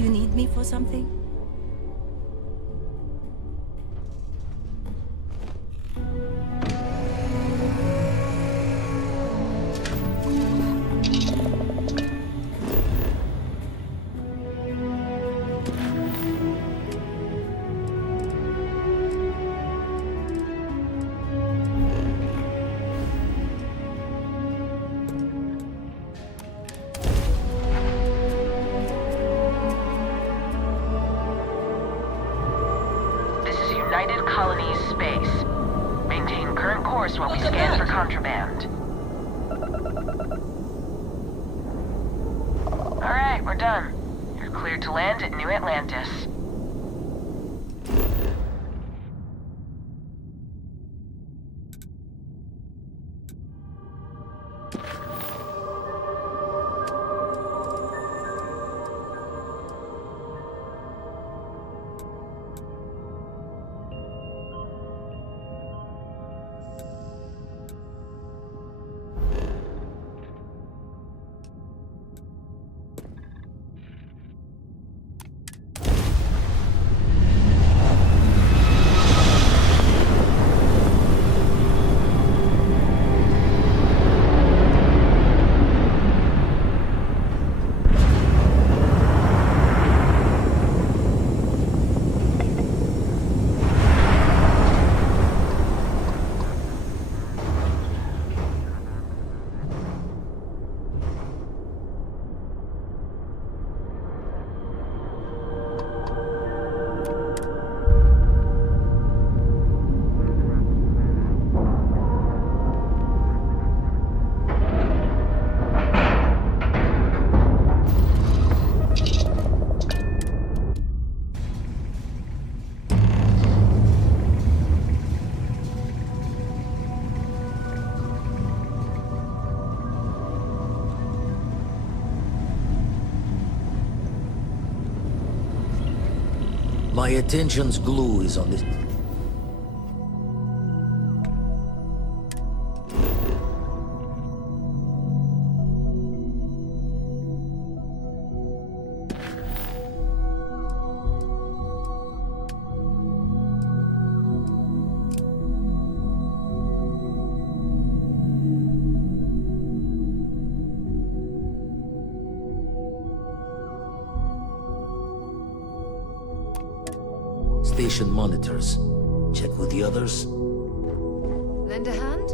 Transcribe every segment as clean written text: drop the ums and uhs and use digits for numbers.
You need me for something? United Colonies space. Maintain current course while we scan for contraband. Alright, we're done. You're cleared to land at New Atlantis. My attention's glue is on this. Station monitors. Check with the others. Lend a hand?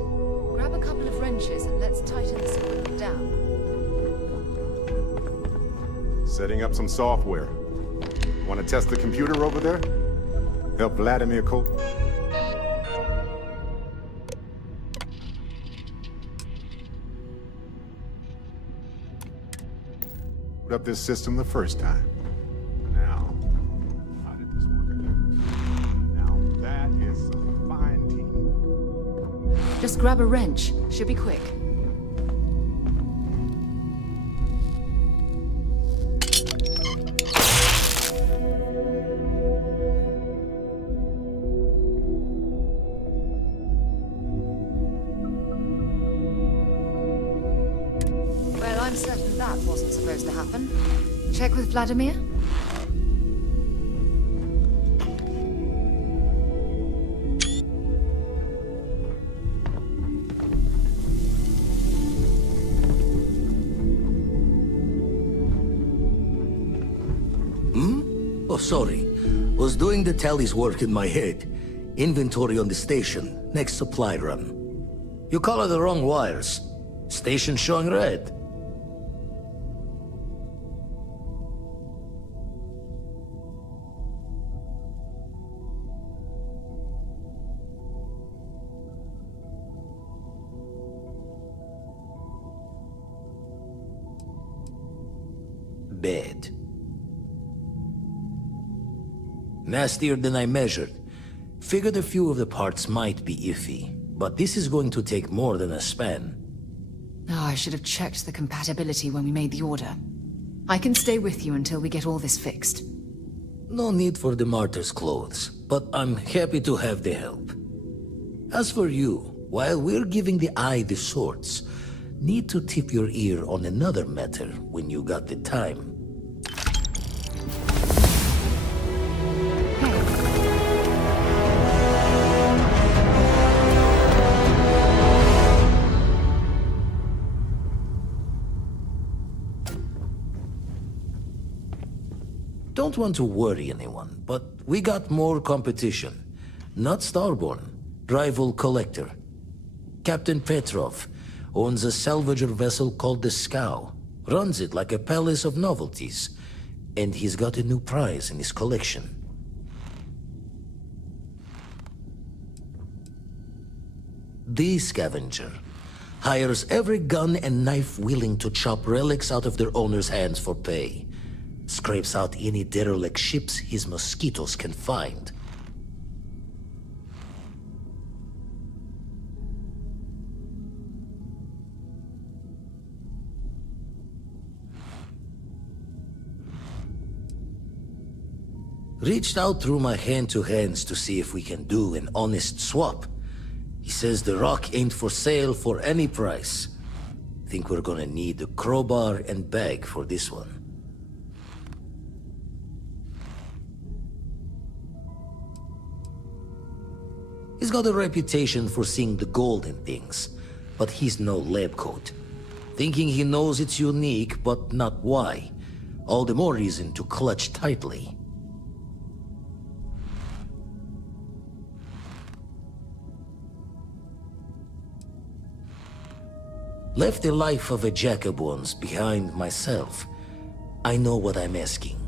Grab a couple of wrenches and let's tighten this equipment down. Setting up some software. Want to test the computer over there? Help Vladimir cope. Put up this system the first time. Now, how did this work again? Now, that is some fine teamwork. Just grab a wrench. Should be quick. Well, I'm certain that wasn't supposed to happen. Check with Vladimir? Oh, sorry. Was doing the tallies work in my head. Inventory on the station, next supply run. You color the wrong wires. Station showing red. Bad. Nastier than I measured. Figured a few of the parts might be iffy, but this is going to take more than a span. Oh, I should have checked the compatibility when we made the order. I can stay with you until we get all this fixed. No need for the martyr's clothes, but I'm happy to have the help. As for you, while we're giving the eye the sorts, need to tip your ear on another matter when you got the time. don't want to worry anyone, but we got more competition. Not Starborn, rival collector. Captain Petrov owns a salvager vessel called the Scow. Runs it like a palace of novelties. And he's got a new prize in his collection. The Scavenger hires every gun and knife willing to chop relics out of their owner's hands for pay. Scrapes out any derelict ships his mosquitoes can find. Reached out through my hand-to-hands to see if we can do an honest swap. He says the rock ain't for sale for any price. Think we're gonna need a crowbar and bag for this one. He's got a reputation for seeing the gold in things, but he's no lab coat. Thinking he knows it's unique, but not why. All the more reason to clutch tightly. Left the life of a jacob once behind myself. I know what I'm asking.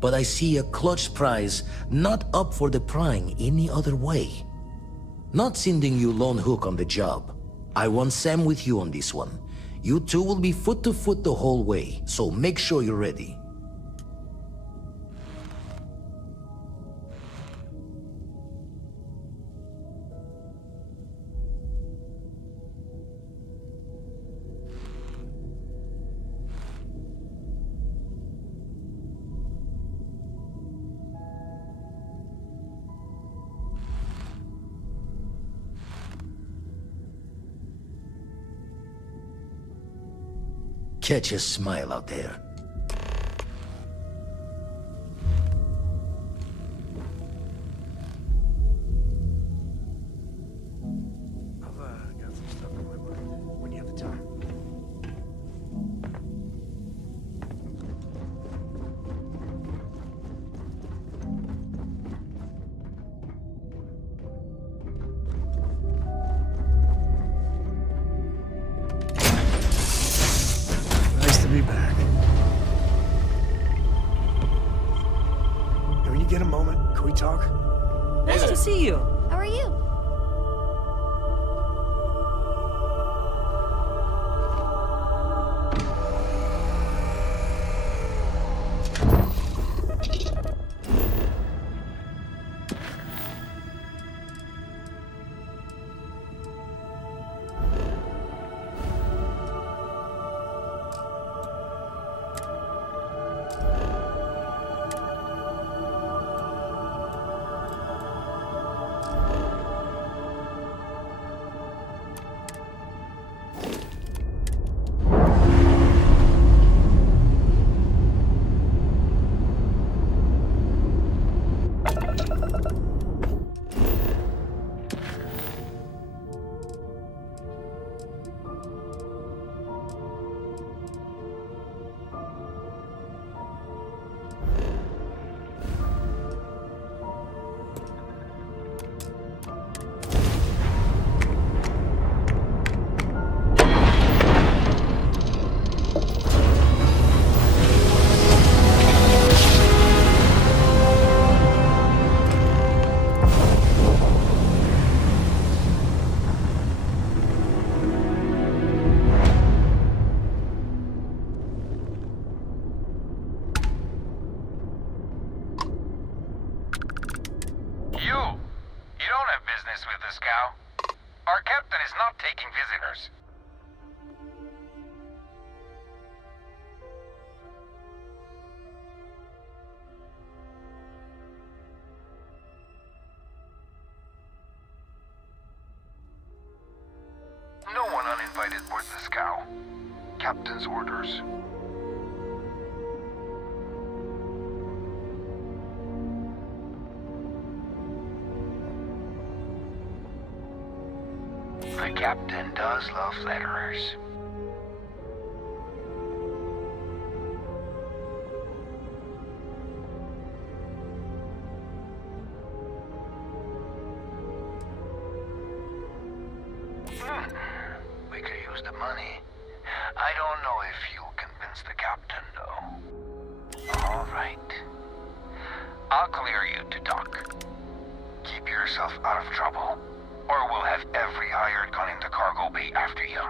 But I see a clutch prize not up for the prying any other way. Not sending you lone hook on the job. I want Sam with you on this one. You two will be foot to foot the whole way, so make sure you're ready. Catch a smile out there. I've got some stuff on my mind when you have the time. Be back. Hey, when you get a moment, can we talk? Nice to see you. How are you? With the scow. Our captain is not taking visitors. No one uninvited board the scow. Captain's orders. The captain does love flatterers. money. I don't know if you'll convince the captain, though. All right. I'll clear you to dock. Keep yourself out of trouble, or we'll have every hired gun in the cargo bay after you.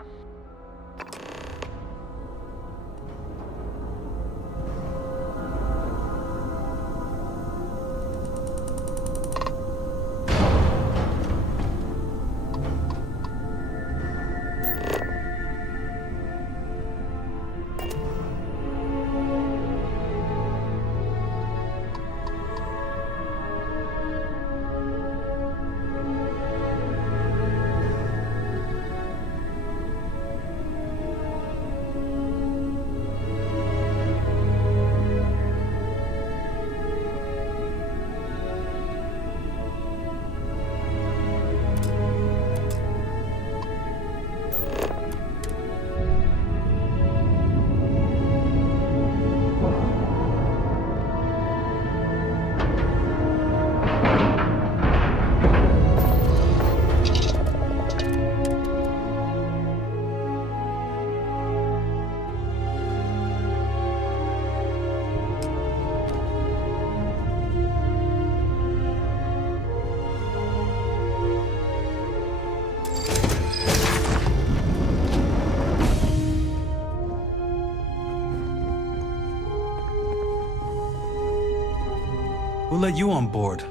Who let you on board?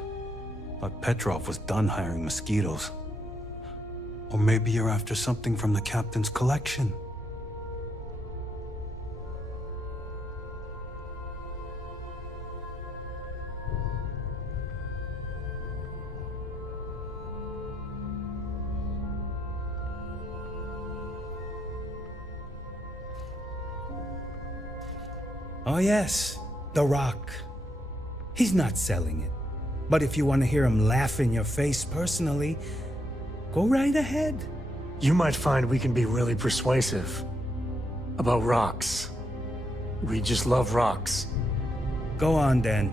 Thought Petrov was done hiring mosquitoes. Or maybe you're after something from the captain's collection. Oh yes, The Rock. He's not selling it. But if you want to hear him laugh in your face personally, go right ahead. You might find we can be really persuasive. About rocks. We just love rocks. Go on then.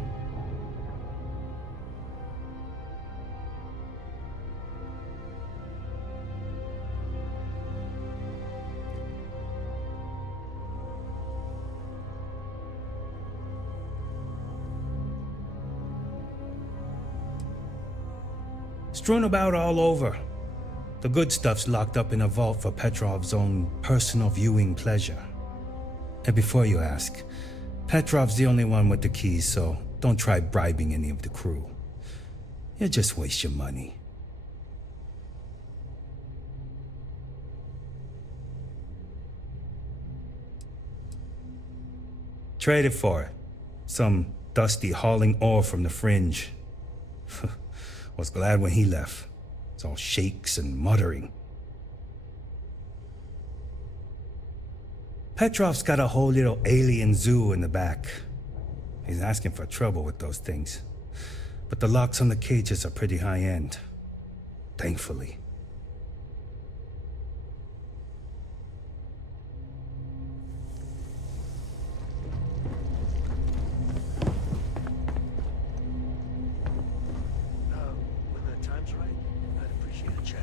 Strewn about all over. The good stuff's locked up in a vault for Petrov's own personal viewing pleasure. And before you ask, Petrov's the only one with the keys, so don't try bribing any of the crew. You'll just waste your money. Trade it for it. Some dusty hauling ore from the fringe. Was glad when he left. It's all shakes and muttering. Petrov's got a whole little alien zoo in the back. He's asking for trouble with those things. But the locks on the cages are pretty high-end. Thankfully. When the time's right, I'd appreciate a chat.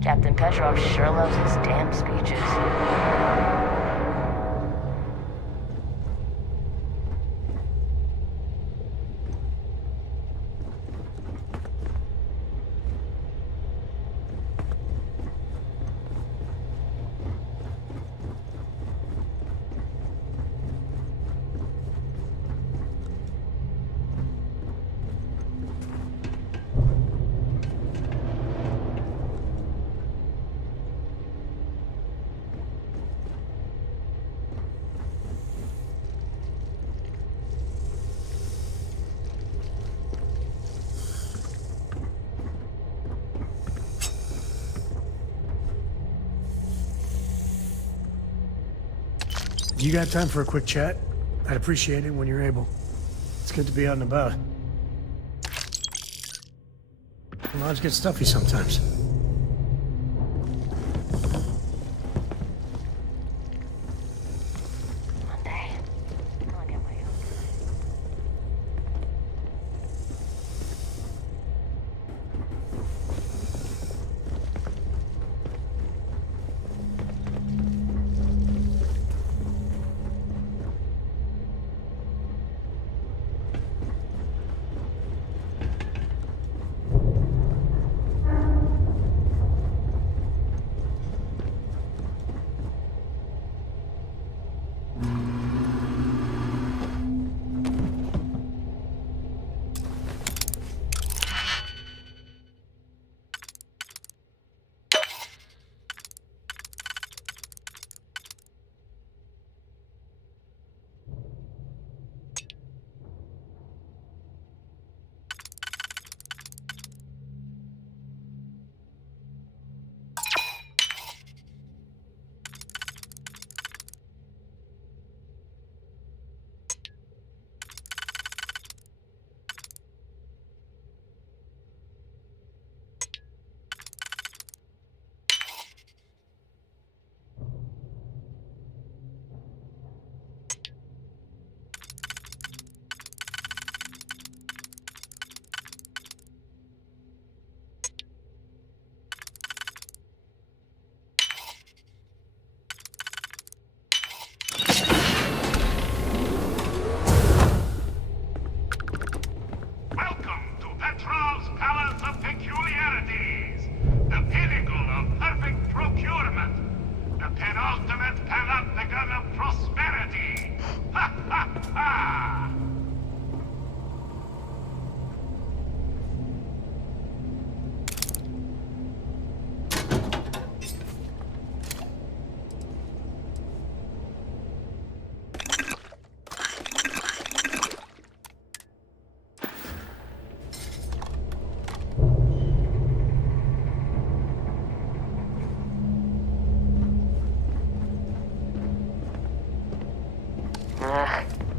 Captain Petrov sure loves his damn speeches. You got time for a quick chat? I'd appreciate it when you're able. It's good to be out and about. Lives get stuffy sometimes.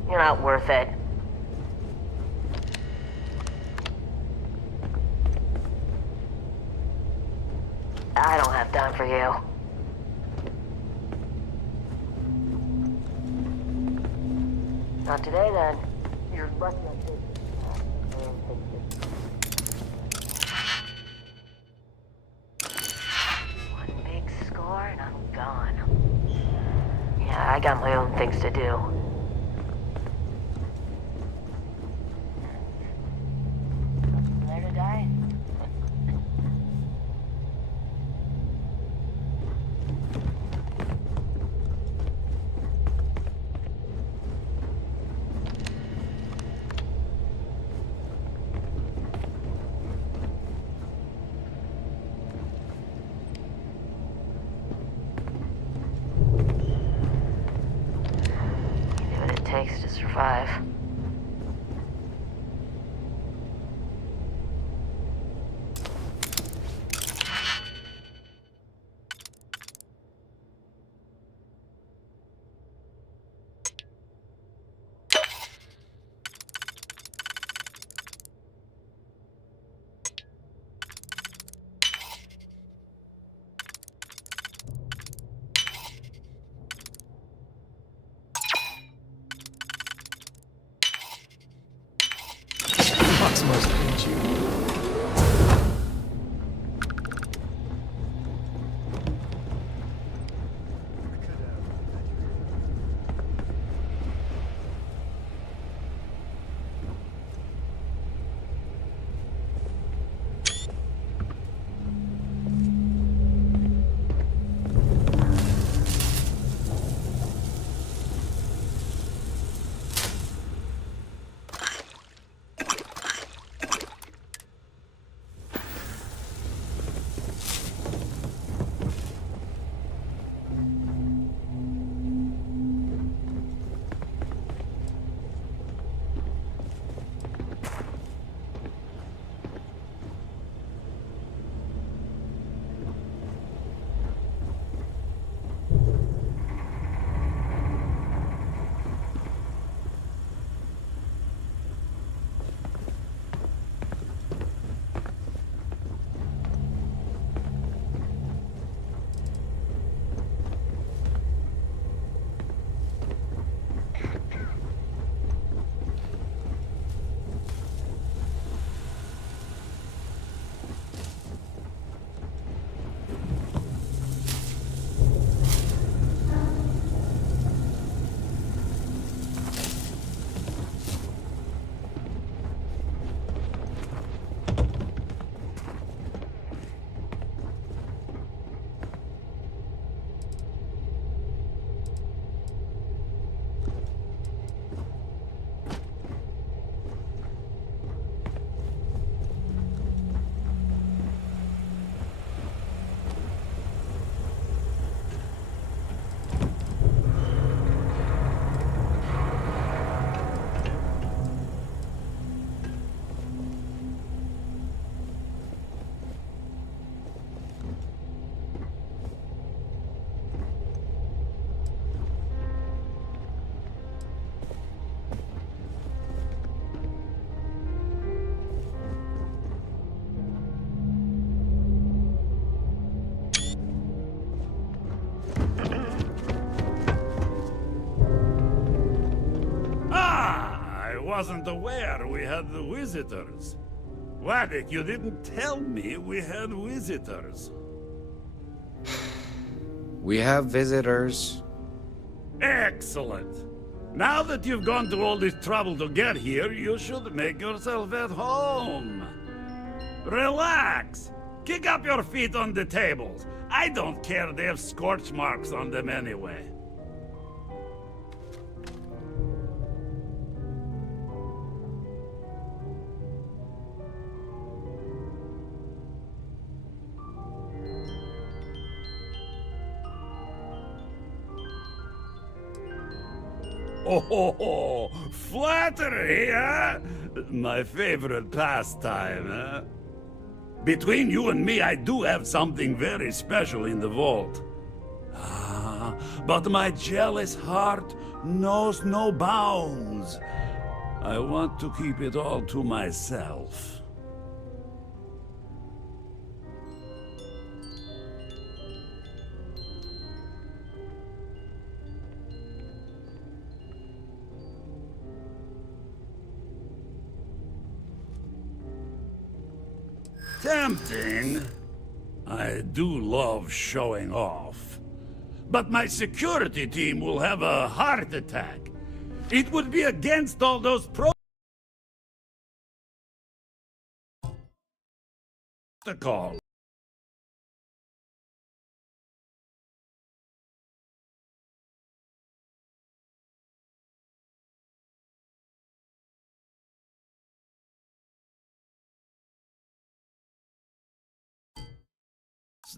You're not worth it. I don't have time for you. Not today, then. You're lucky I'm busy. One big score and I'm gone. Yeah, I got my own things to do. There to die? Takes to survive. wasn't aware we had visitors. Wadik, you didn't tell me we had visitors. We have visitors. Excellent. Now that you've gone to all this trouble to get here, you should make yourself at home. Relax. Kick up your feet on the tables. I don't care they have scorch marks on them anyway. Oh, flattery, huh? My favorite pastime, huh? Between you and me, I do have something very special in the vault. Ah, but my jealous heart knows no bounds. I want to keep it all to myself. Tempting. I do love showing off. But my security team will have a heart attack. It would be against all those protocols.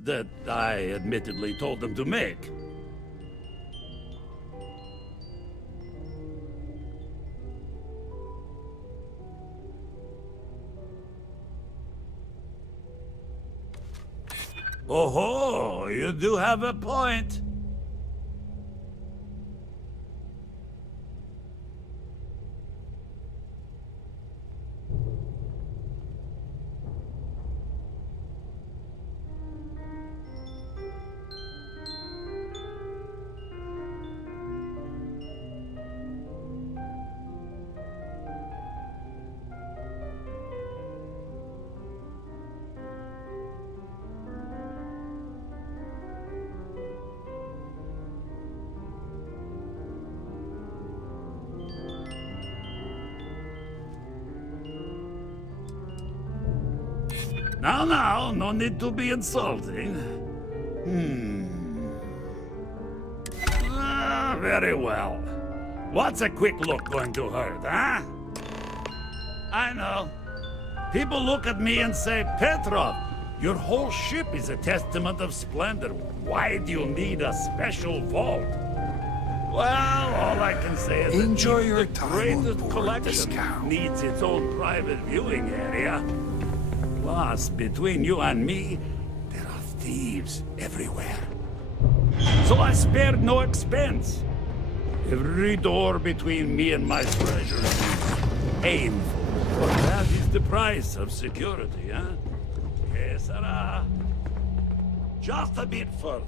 That I admittedly told them to make. Oh, you do have a point. Now, no need to be insulting. Very well. What's a quick look going to hurt, huh? I know. People look at me and say, Petrov, your whole ship is a testament of splendor. Why do you need a special vault? Well, all I can say is Enjoy that your the time on greatest board collection this cow. needs its own private viewing area. Plus, between you and me, there are thieves everywhere. So I spared no expense. Every door between me and my treasure is painful. But that is the price of security, huh? Que sera? Just a bit further.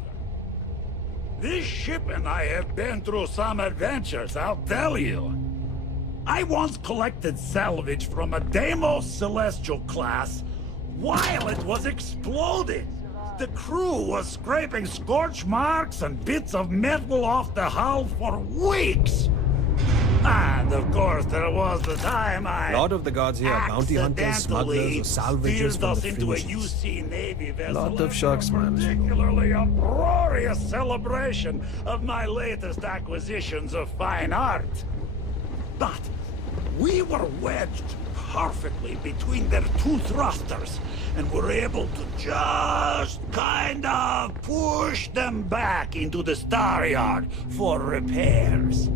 This ship and I have been through some adventures, I'll tell you. I once collected salvage from a Deimos Celestial class while it was exploding. The crew was scraping scorch marks and bits of metal off the hull for weeks. And of course, there was the time I Lot of the gods here are bounty hunters, smugglers, or salvagers steered from us the into a fringes. UC Navy vessel. Lot of sharks, man. Particularly uproarious celebration of my latest acquisitions of fine art. But we were wedged perfectly between their two thrusters, and were able to just kind of push them back into the star yard for repairs.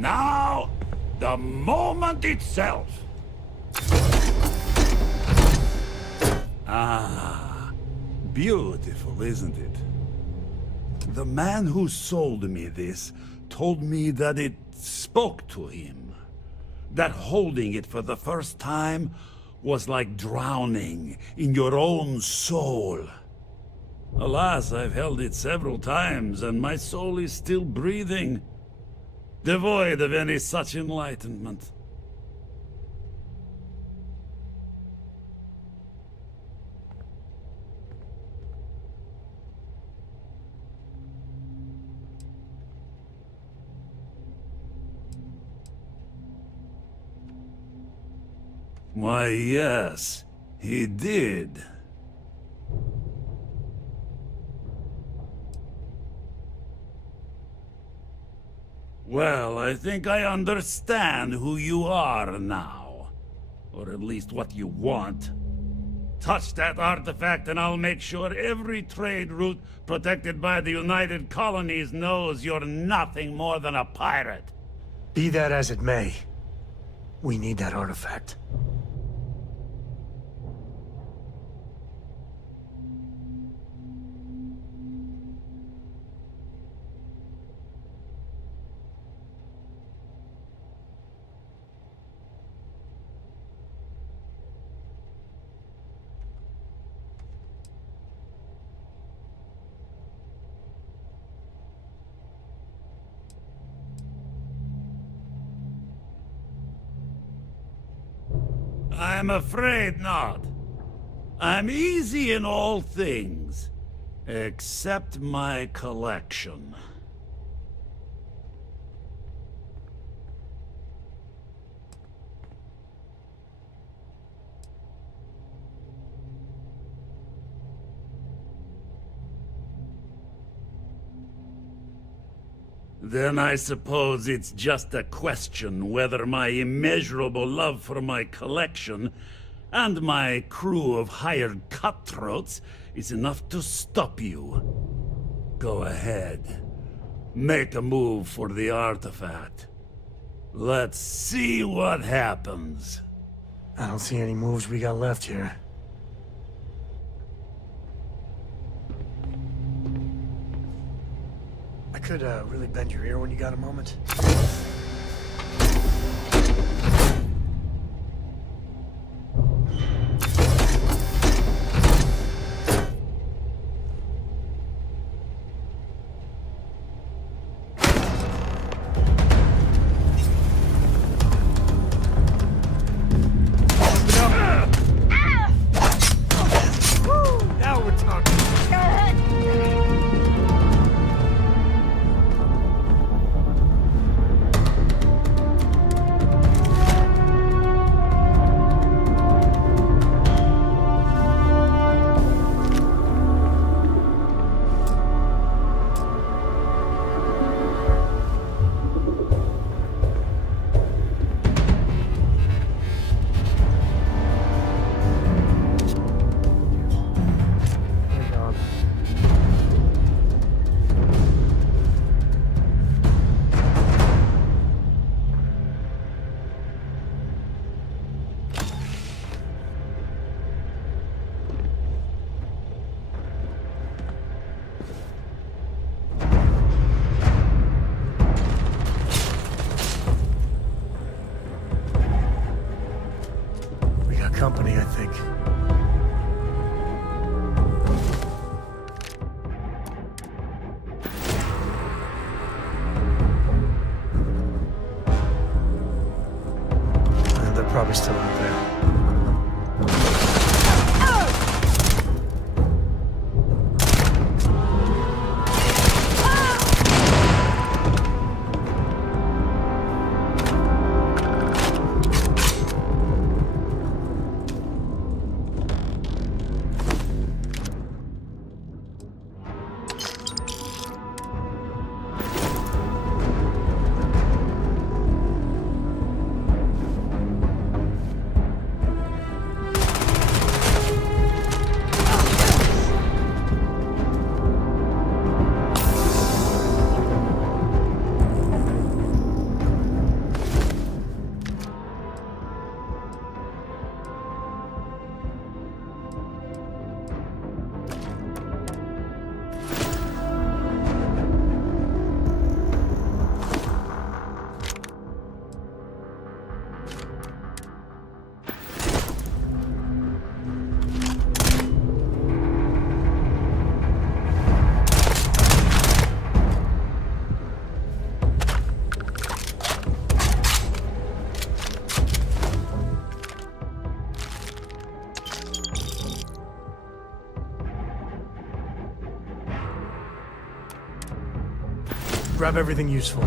now, the moment itself. Ah, beautiful, isn't it? The man who sold me this told me that it spoke to him. That holding it for the first time was like drowning in your own soul. Alas, I've held it several times, and my soul is still breathing, devoid of any such enlightenment. Why, yes, he did. Well, I think I understand who you are now. Or at least what you want. Touch that artifact and I'll make sure every trade route protected by the United Colonies knows you're nothing more than a pirate. Be that as it may, we need that artifact. I'm afraid not. I'm easy in all things, except my collection. Then I suppose it's just a question whether my immeasurable love for my collection and my crew of hired cutthroats is enough to stop you. Go ahead. Make a move for the artifact. Let's see what happens. I don't see any moves we got left here. I could really bend your ear when you got a moment. Now we're talking. Grab everything useful.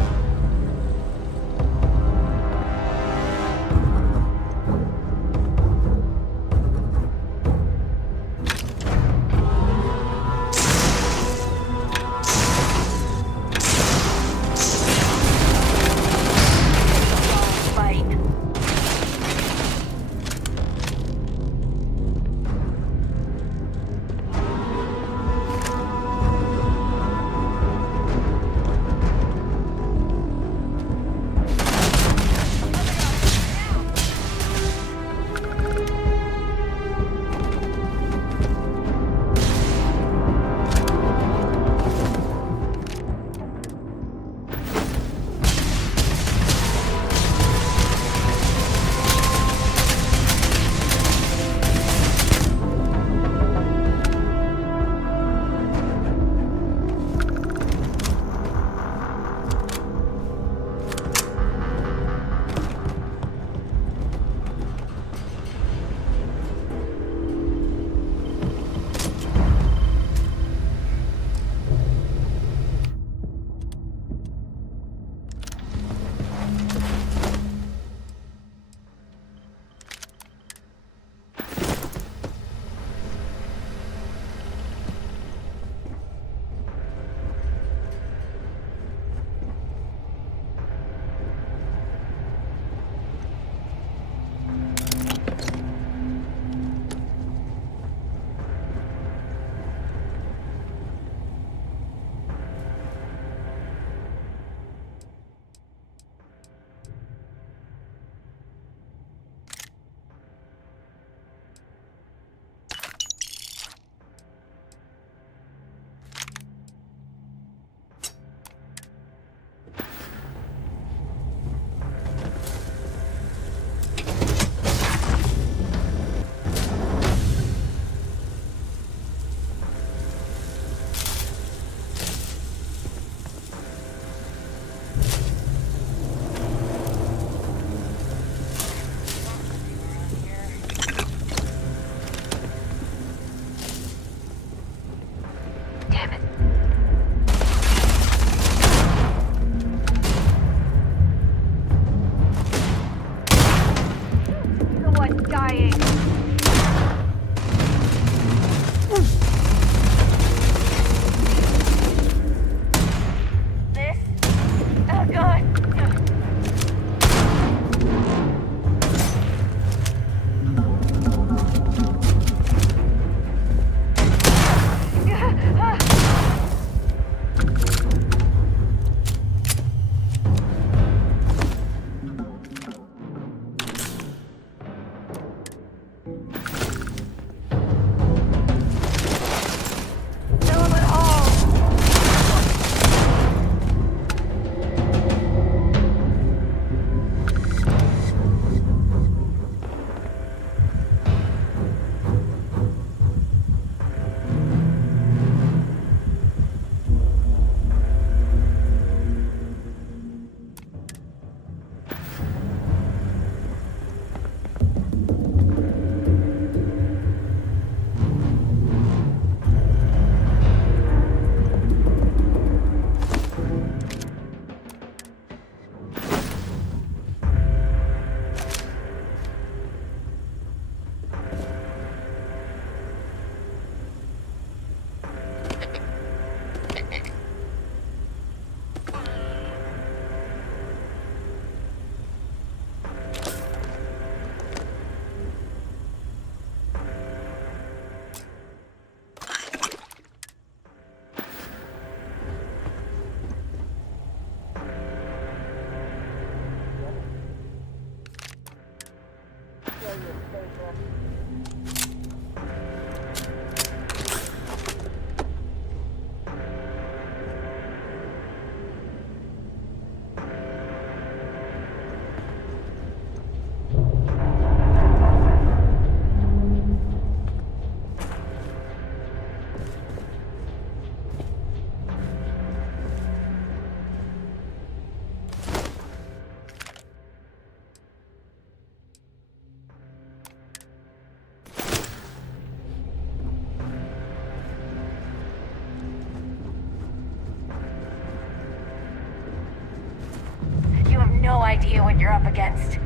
idea what you're up against.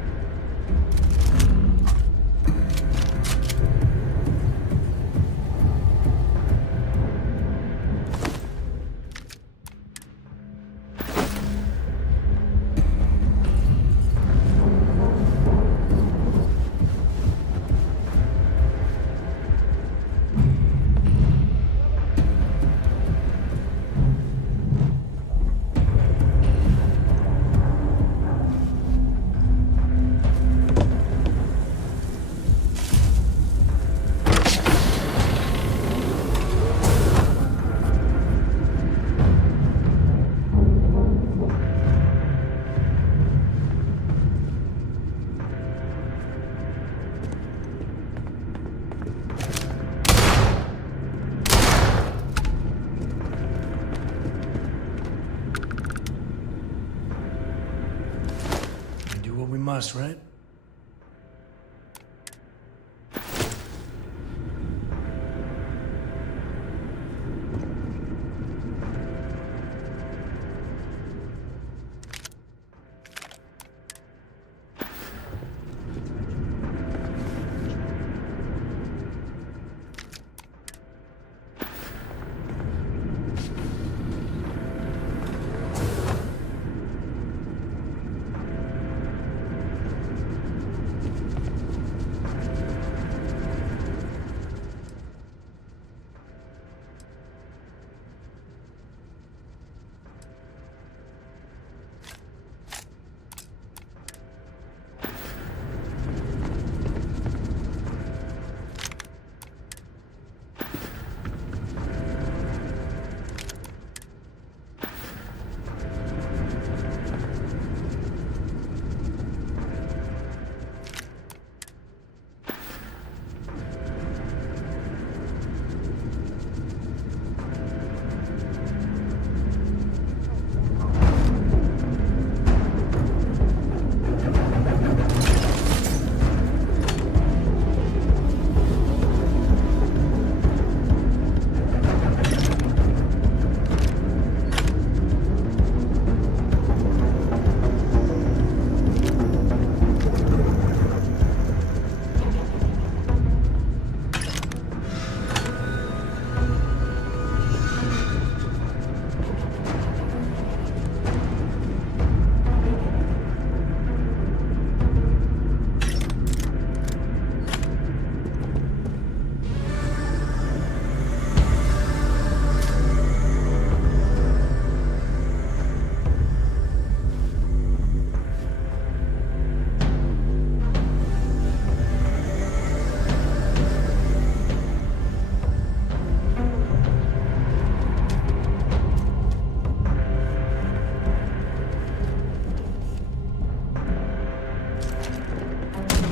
Must, right?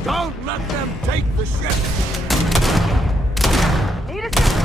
Don't let them take the ship! Need assistance!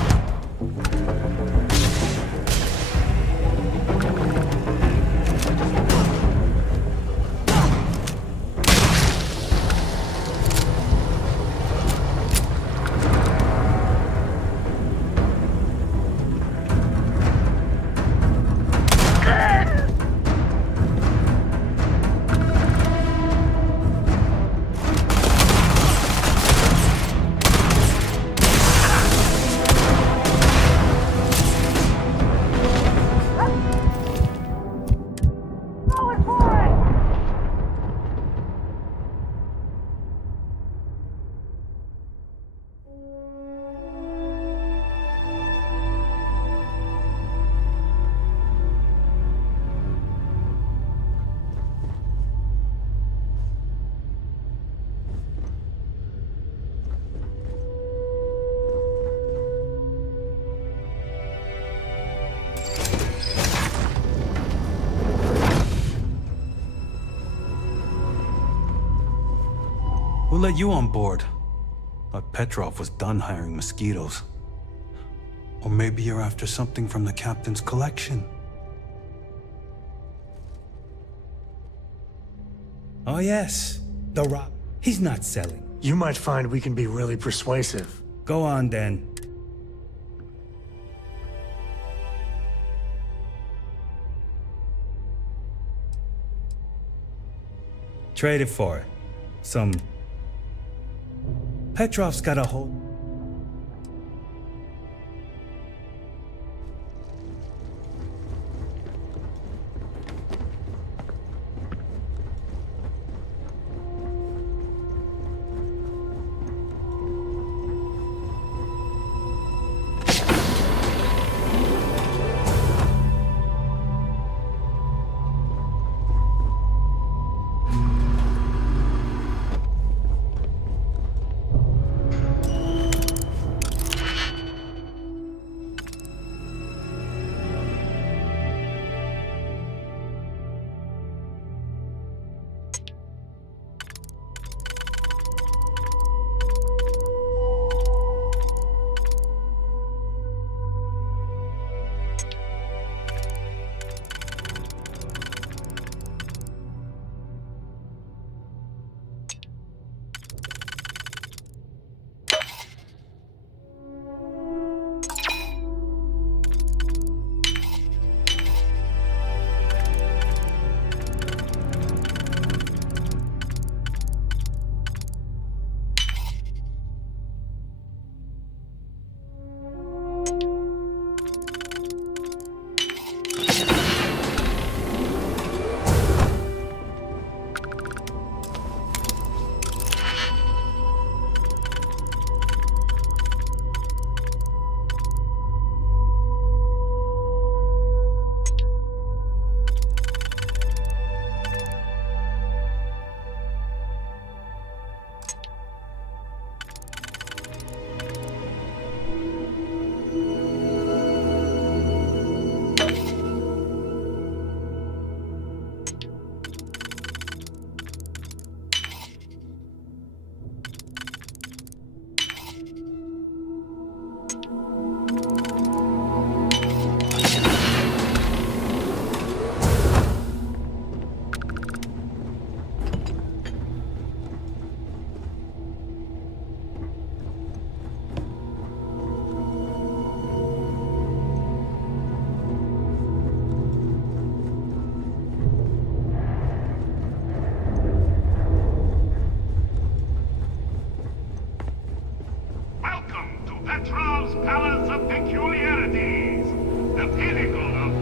Who let you on board? Thought Petrov was done hiring mosquitoes. Or maybe you're after something from the captain's collection. Oh yes, the rock. He's not selling. You might find we can be really persuasive. Go on then. Trade it for some... Petrov's got a whole...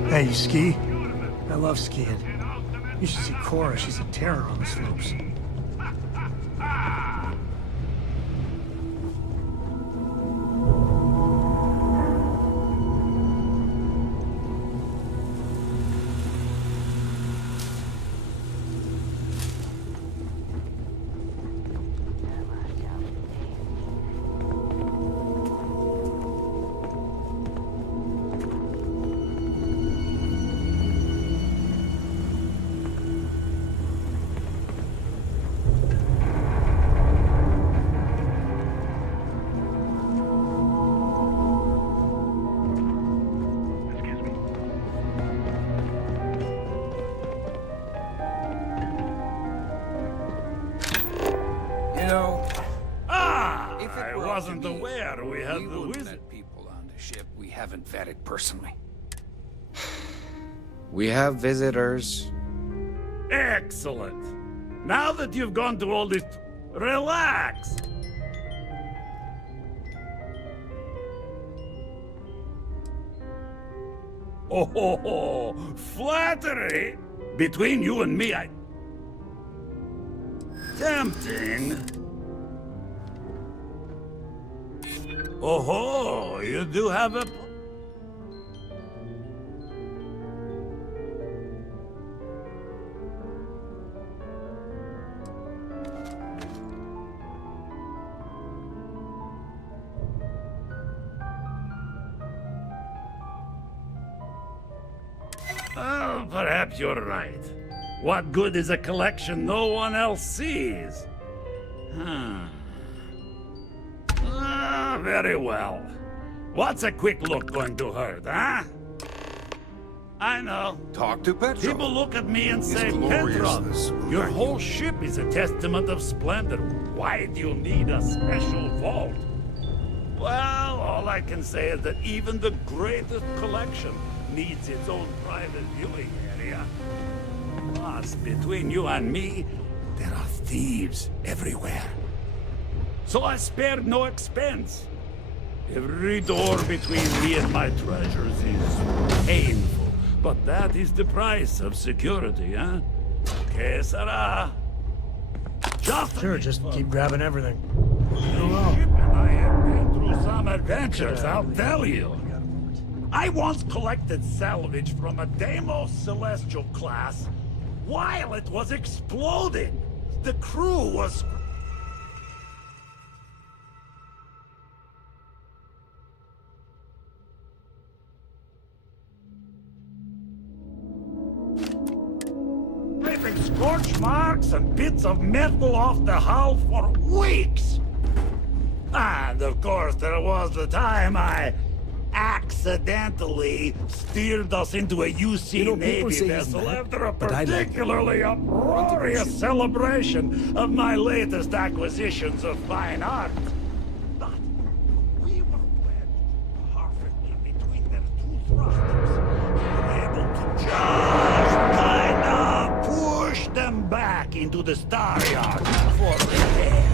Hey, you ski? I love skiing. You should see Cora. She's a terror on the slopes. I wasn't aware we had the wizard. People on the ship we haven't vetted personally. We have visitors. Excellent. Now that you've gone to all this... Relax! Oh, flattery! Between you and me, I... Tempting. Oh, you do have a... Oh, perhaps you're right. What good is a collection no one else sees? Very well. What's a quick look going to hurt, huh? I know. Talk to Petrov. People look at me and say, glorious Petrov, this your will whole ship is a testament of splendor. Why do you need a special vault? Well, all I can say is that even the greatest collection needs its own private viewing area. Plus, between you and me, there thieves everywhere. So I spared no expense. Every door between me and my treasures is painful, but that is the price of security, huh? Que sera? Sure, just keep grabbing everything. Ship and I have been through some adventures, I'll tell you. I once collected salvage from a Deimos Celestial class while it was exploding. The crew was... scraping scorch marks and bits of metal off the hull for weeks. And of course there was the time I accidentally steered us into a UC Navy vessel after a particularly uproarious celebration of my latest acquisitions of fine art. But we were wedged perfectly between their two thrusters. We were able to just kinda push them back into the star yard for repairs.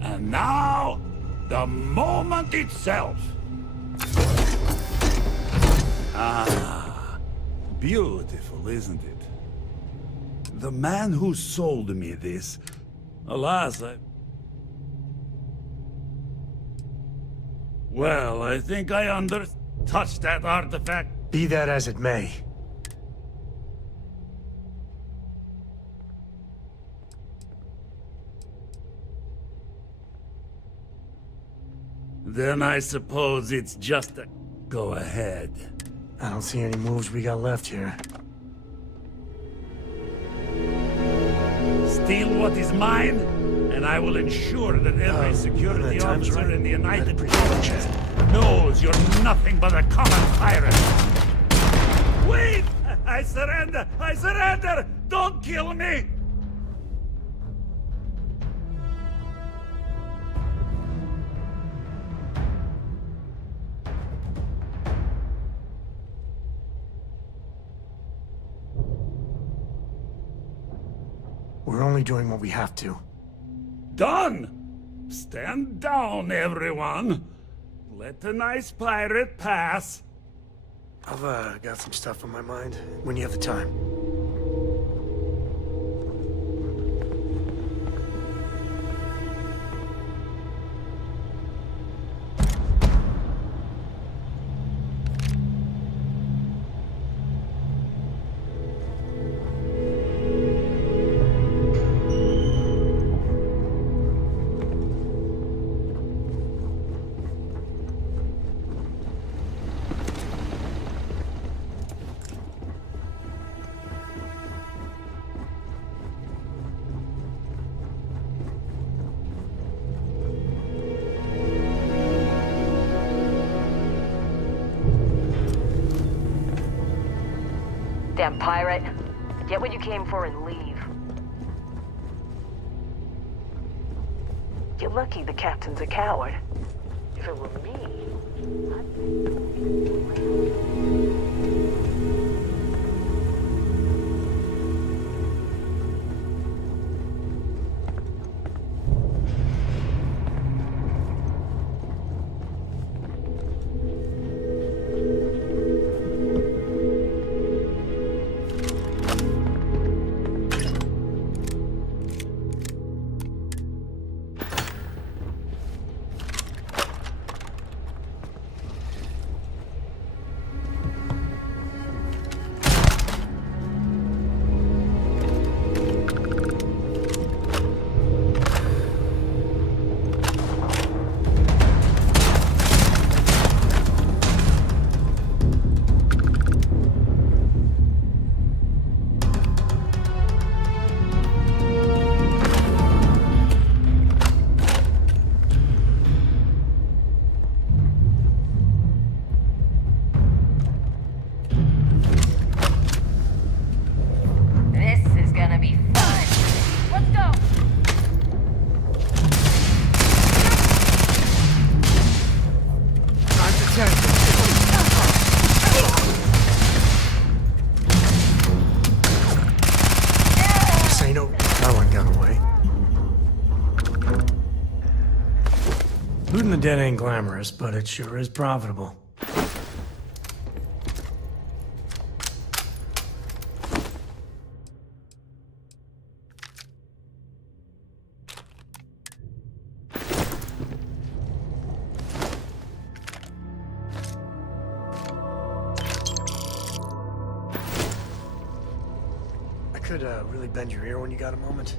And now, the moment itself. Ah, beautiful, isn't it? The man who sold me this, alas, well, I think I touched that artifact. Be that as it may. Then I suppose it's just a go ahead. I don't see any moves we got left here. Steal what is mine, and I will ensure that every security officer in the United States knows you're nothing but a common pirate. Wait! I surrender! I surrender! Don't kill me! We're only doing what we have to. Done! Stand down, everyone. Let the nice pirate pass. I've got some stuff on my mind when you have the time. Damn pirate. Get what you came for and leave. You're lucky the captain's a coward. If it were me, dead ain't glamorous, but it sure is profitable. I could really bend your ear when you got a moment.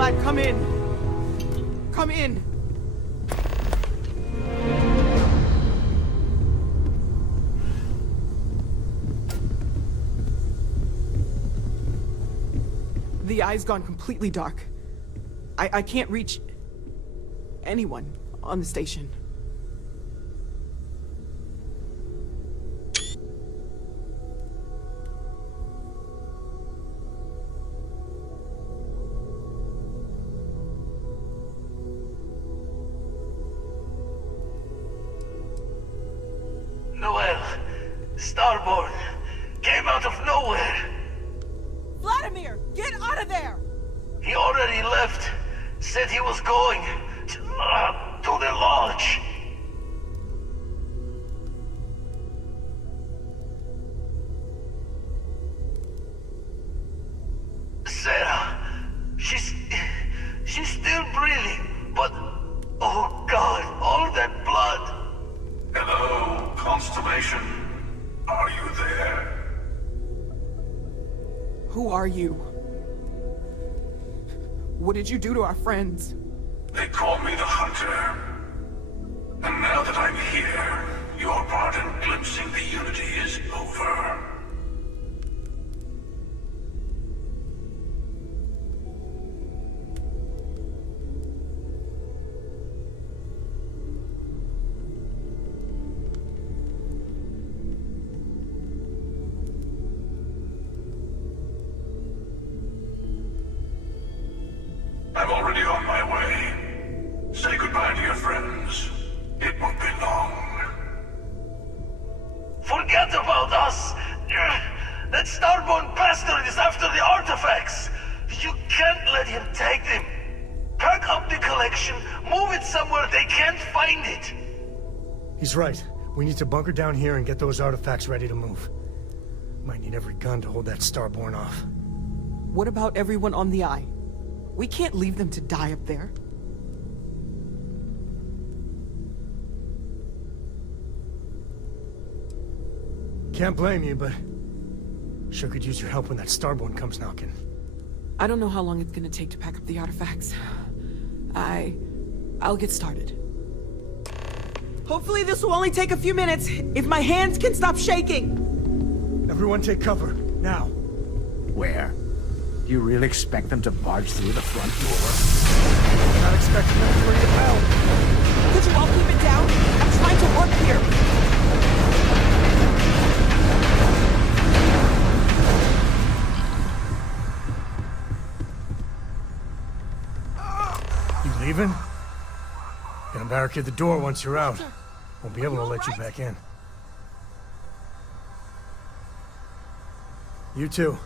Vlad, come in. Come in. The eye's gone completely dark. I can't reach anyone on the station. Noel, Starborn, came out of nowhere. Vladimir, get out of there! He already left. Said he was going to the lodge. Sarah, she's still breathing, but oh God, all that blood. Hello, Constellation. Are you there? Who are you? What did you do to our friends? They call me the Hunter. And now that I'm here, your part in glimpsing the Unity is over. I'm already on my way. Say goodbye to your friends. It won't be long. Forget about us! That Starborn bastard is after the artifacts! You can't let him take them! Pack up the collection, move it somewhere they can't find it! He's right. We need to bunker down here and get those artifacts ready to move. Might need every gun to hold that Starborn off. What about everyone on the Eye? We can't leave them to die up there. Can't blame you, but sure could use your help when that Starborn comes knocking. I don't know how long it's gonna take to pack up the artifacts. I'll get started. Hopefully this will only take a few minutes, if my hands can stop shaking! Everyone take cover, now. Where? Do you really expect them to barge through the front door? Not expecting them to ring the bell. Could you all keep it down? I'm trying to work here! You leaving? Gonna barricade the door once you're out. Won't be able to let you back in. You too.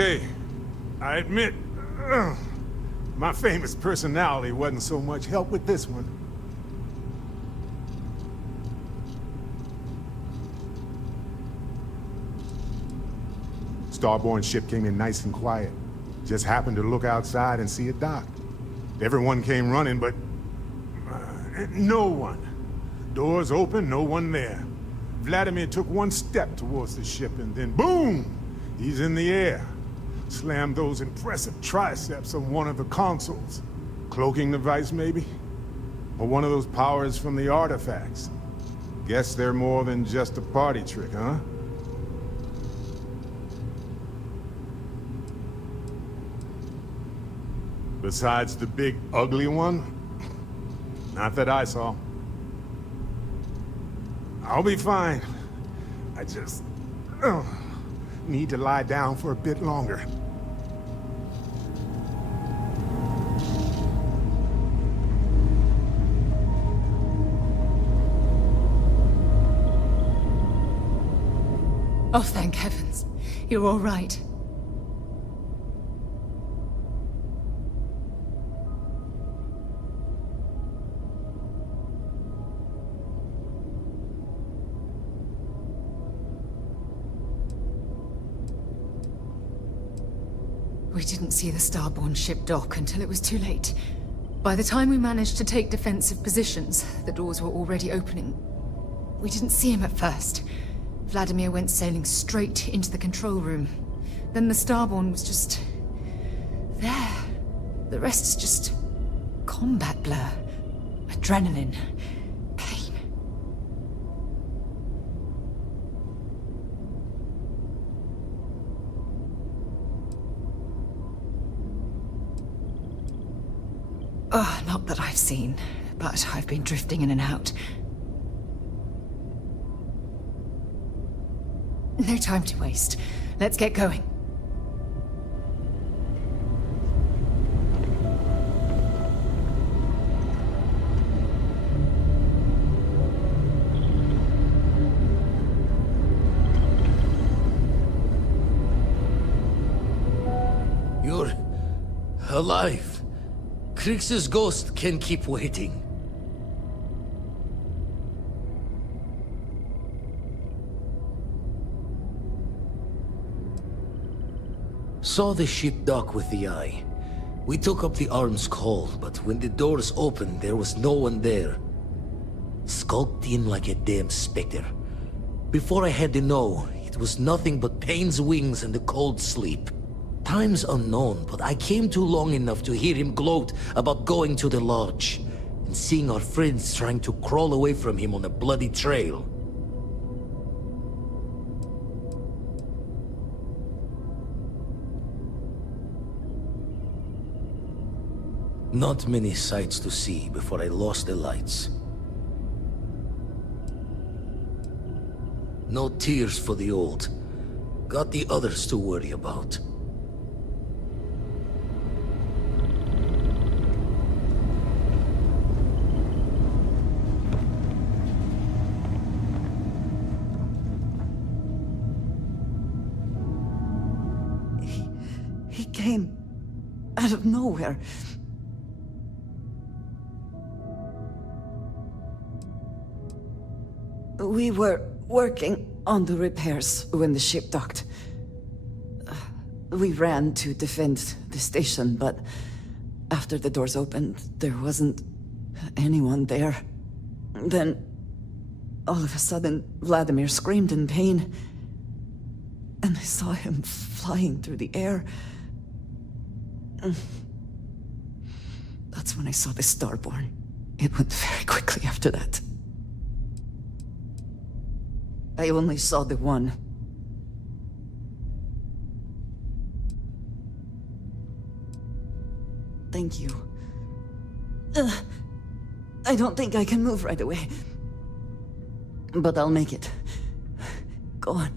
Okay, I admit, my famous personality wasn't so much help with this one. Starborn ship came in nice and quiet. Just happened to look outside and see it docked. Everyone came running, but no one. Doors open, no one there. Vladimir took one step towards the ship and then boom! He's in the air. Slammed those impressive triceps on one of the consoles. Cloaking device, maybe? Or one of those powers from the artifacts. Guess they're more than just a party trick, huh? Besides the big, ugly one? Not that I saw. I'll be fine. I just... need to lie down for a bit longer. Oh, thank heavens. You're all right. We didn't see the Starborn ship dock until it was too late. By the time we managed to take defensive positions, the doors were already opening. We didn't see him at first. Vladimir went sailing straight into the control room. Then the Starborn was just... there. The rest is just... combat blur. Adrenaline. Pain. Oh, not that I've seen, but I've been drifting in and out. No time to waste. Let's get going. You're alive. Krix's ghost can keep waiting. Saw the ship dock with the eye. We took up the arm's call, but when the doors opened, there was no one there. Skulked in like a damn specter. Before I had to know, it was nothing but pain's wings and the cold sleep. Time's unknown, but I came too long enough to hear him gloat about going to the lodge and seeing our friends trying to crawl away from him on a bloody trail. Not many sights to see before I lost the lights. No tears for the old. Got the others to worry about. He came out of nowhere. We were working on the repairs when the ship docked. We ran to defend the station, but after the doors opened, there wasn't anyone there. Then, all of a sudden, Vladimir screamed in pain, and I saw him flying through the air. That's when I saw the Starborn. It went very quickly after that. I only saw the one. Thank you. I don't think I can move right away. But I'll make it. Go on.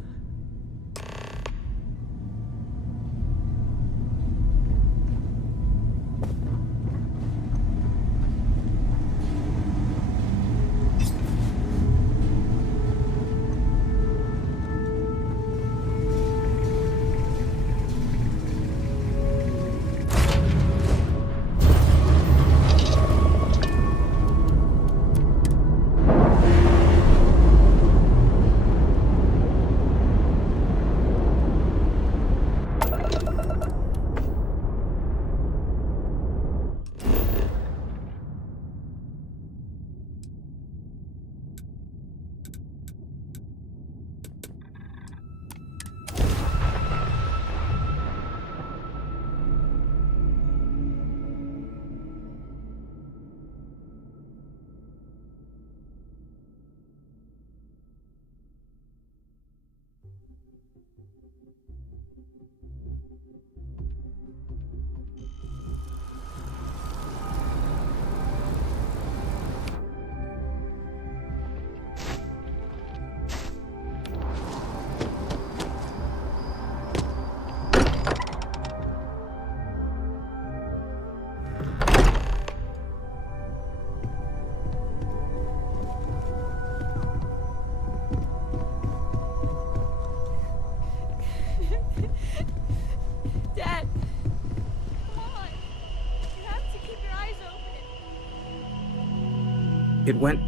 It went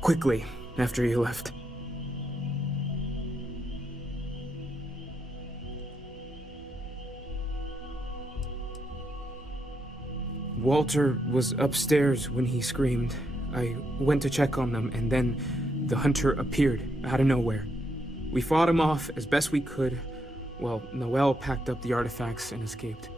quickly after you left. Walter was upstairs when he screamed. I went to check on them, and then the hunter appeared out of nowhere. We fought him off as best we could, while Noel packed up the artifacts and escaped.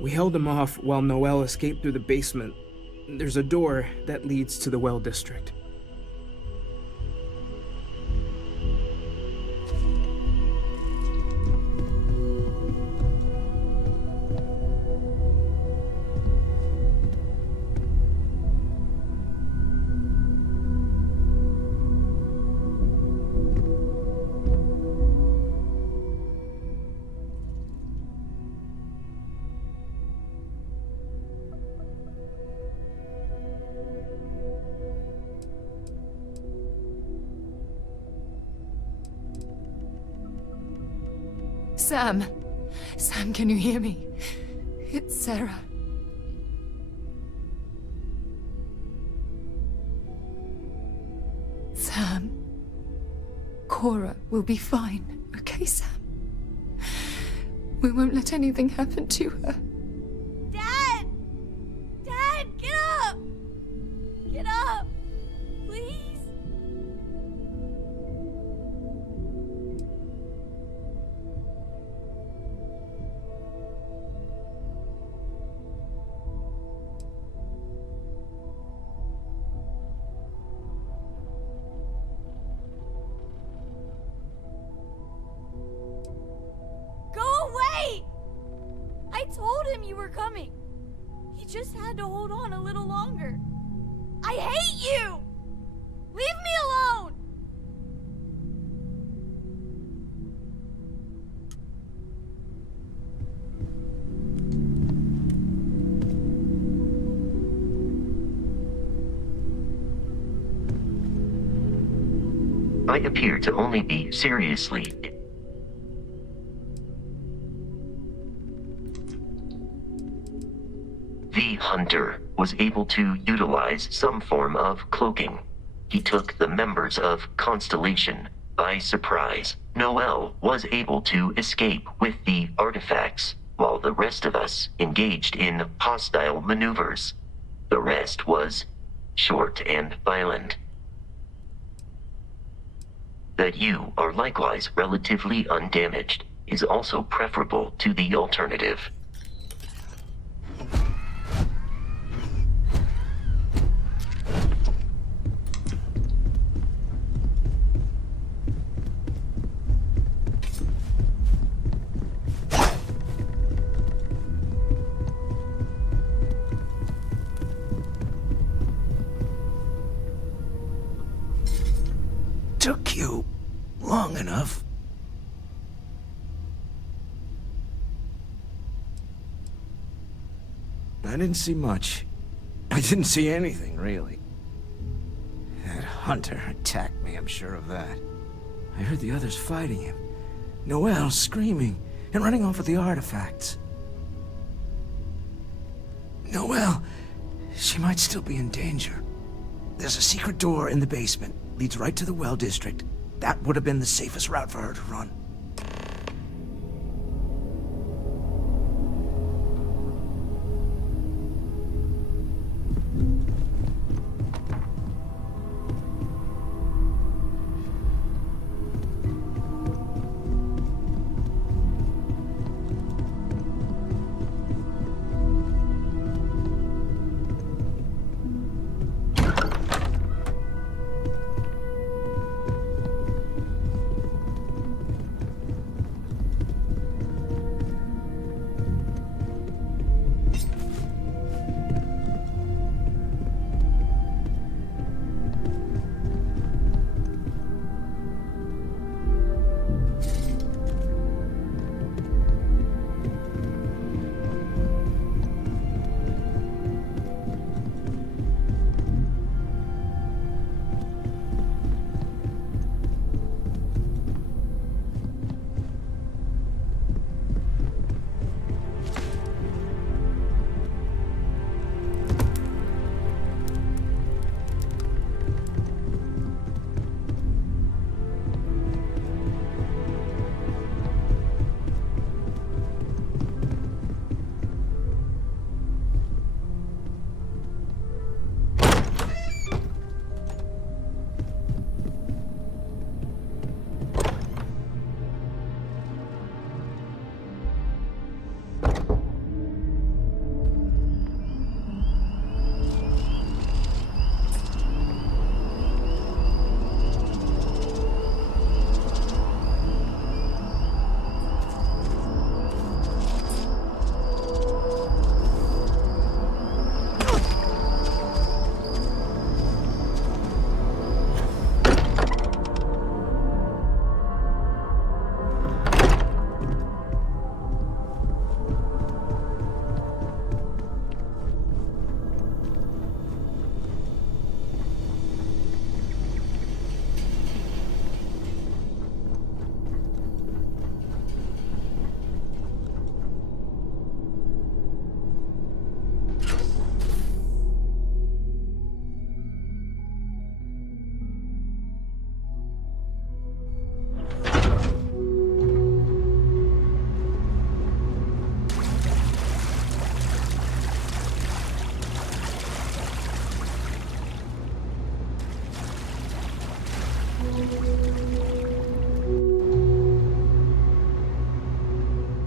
We held him off while Noel escaped through the basement. There's a door that leads to the well district. Sam. Sam, can you hear me? It's Sarah. Sam. Cora will be fine, okay, Sam? We won't let anything happen to her. Dad! Dad, get up! Get up! Please? I told him you were coming. He just had to hold on a little longer. I hate you! Leave me alone! I appear to only be seriously. The hunter was able to utilize some form of cloaking. He took the members of Constellation by surprise. Noel was able to escape with the artifacts, while the rest of us engaged in hostile maneuvers. The rest was short and violent. That you are likewise relatively undamaged is also preferable to the alternative. Took you long enough. I didn't see much. I didn't see anything, really. That hunter attacked me, I'm sure of that. I heard the others fighting him. Noelle screaming and running off with the artifacts. Noelle, she might still be in danger. There's a secret door in the basement. Leads right to the well district. That would have been the safest route for her to run.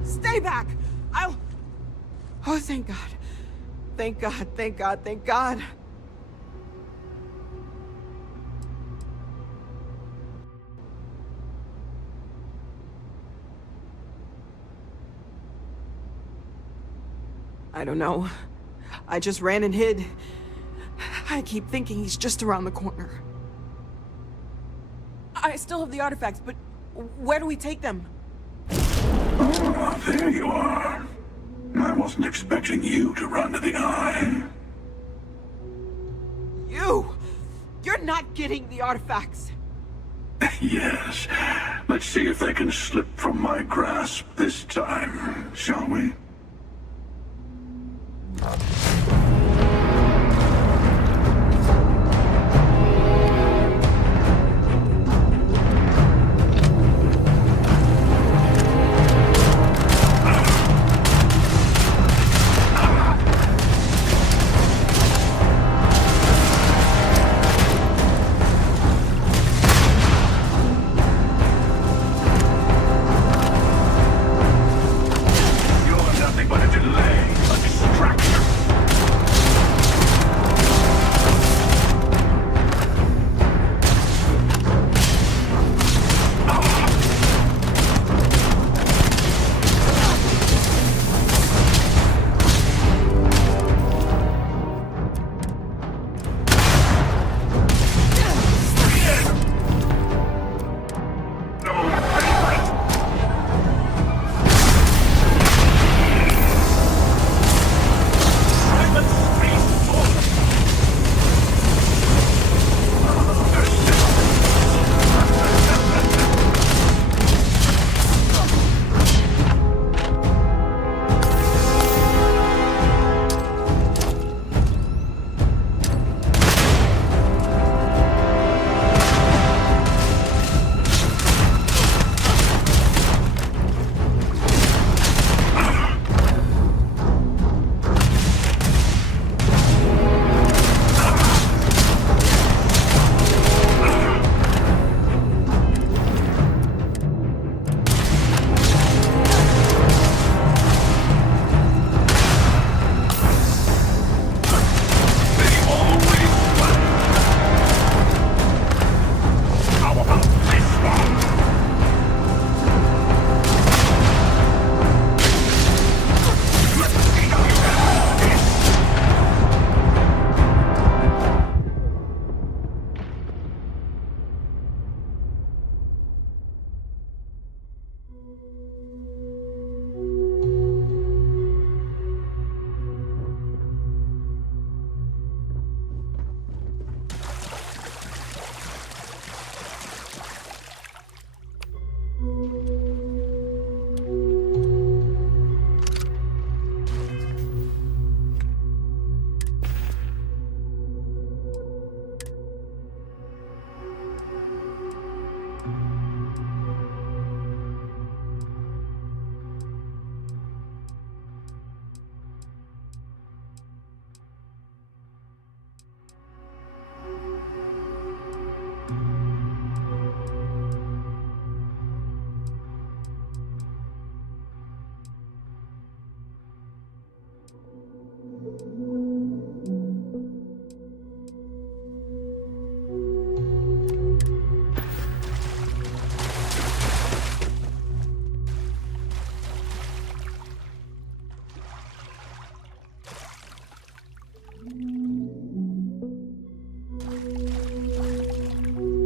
Stay back! I'll... Oh, thank God. Thank God, thank God, thank God. I don't know. I just ran and hid. I keep thinking he's just around the corner. I still have the artifacts, but where do we take them? Ah, there you are. I wasn't expecting you to run to the eye. You! You're not getting the artifacts! Yes. Let's see if they can slip from my grasp this time, shall we?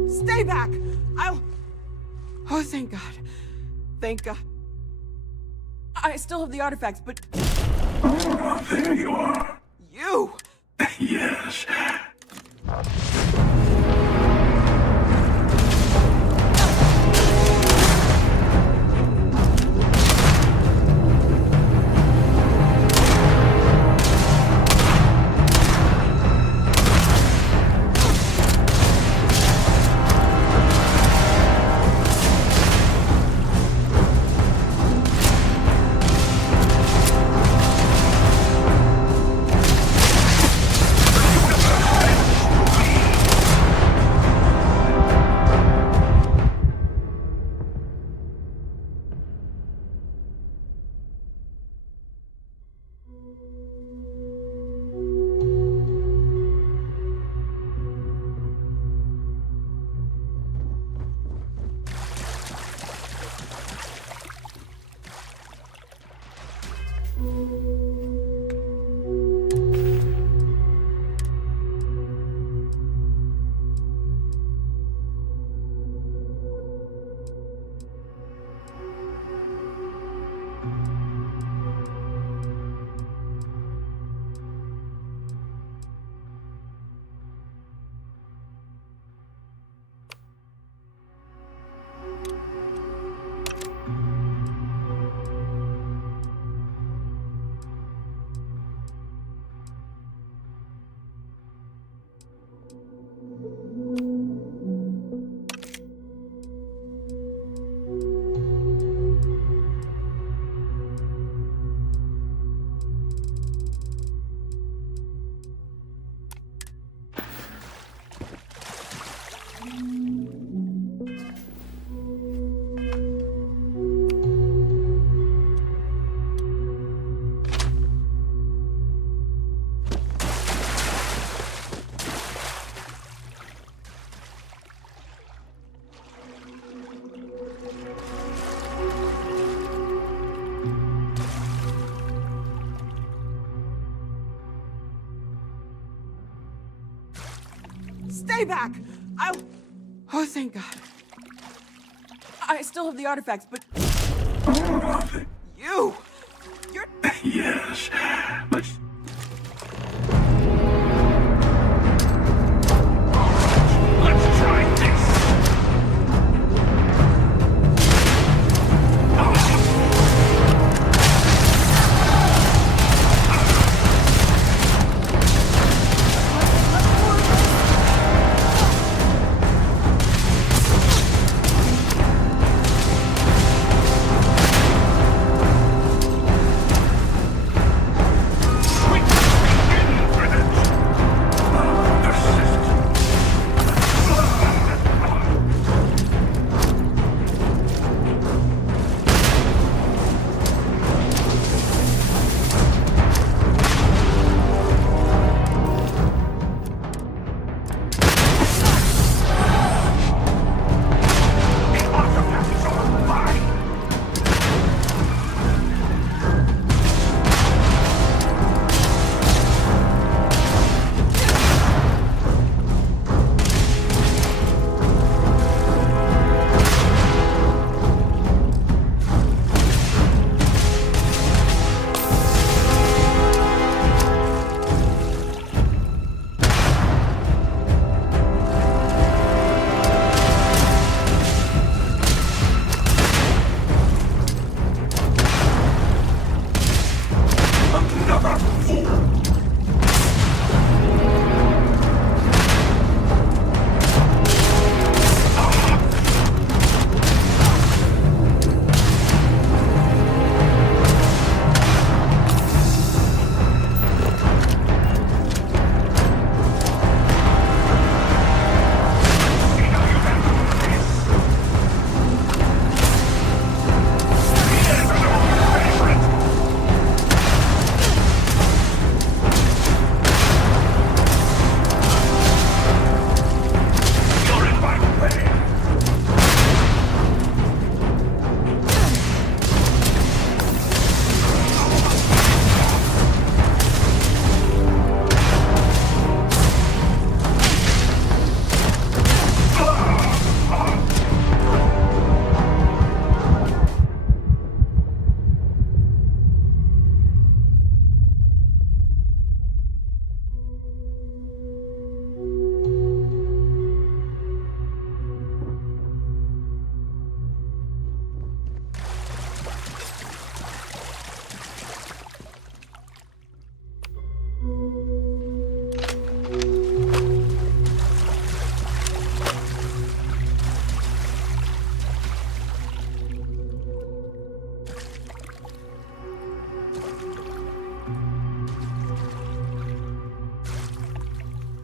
Stay back! I'll... Oh, thank God. Thank God. I still have the artifacts, but... Ah, there you are. You! Yes. Stay back! Oh, thank God. I still have the artifacts, but... You're... Yes, but... Let's try this!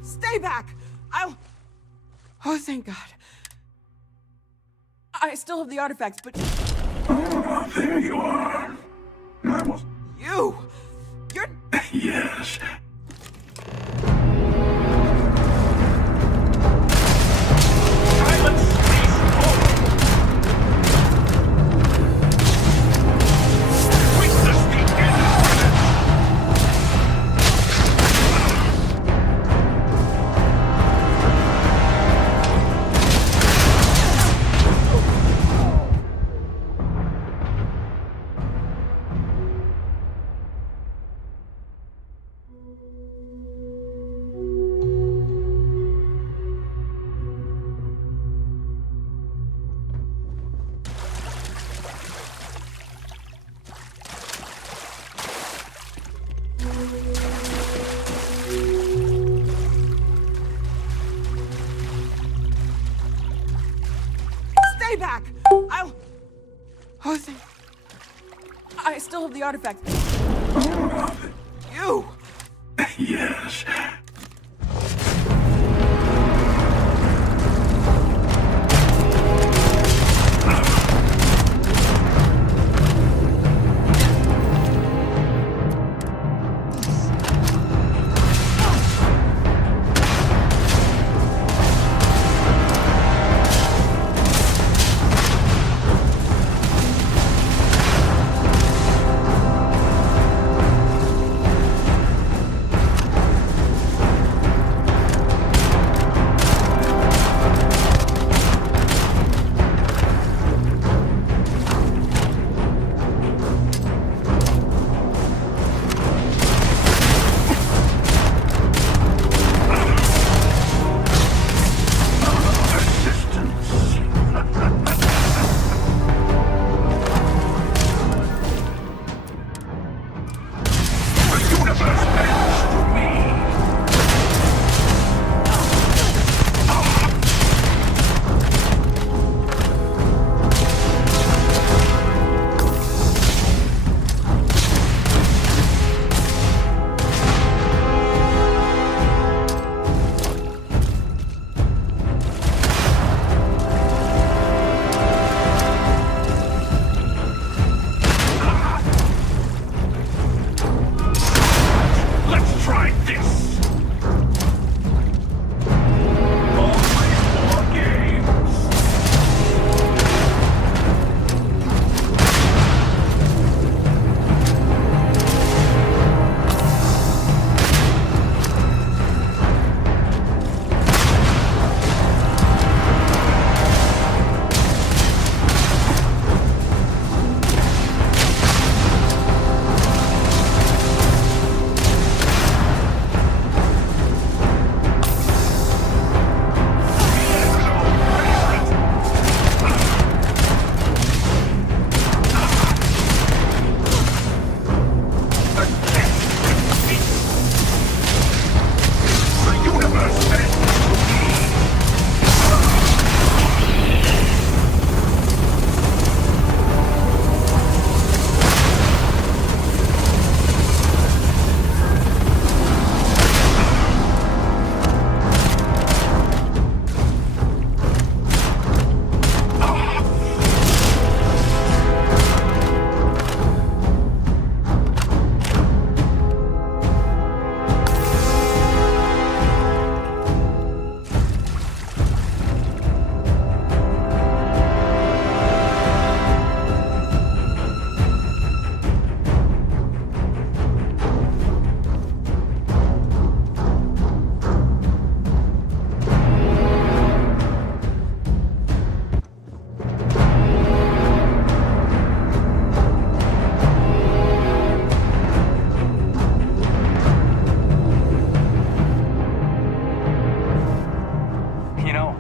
Stay back! Oh, thank God. I still have the artifacts, but... Oh, there you are. I was... You're... Yes. Stay back! Oh, thank... I still have the artifacts. Yes.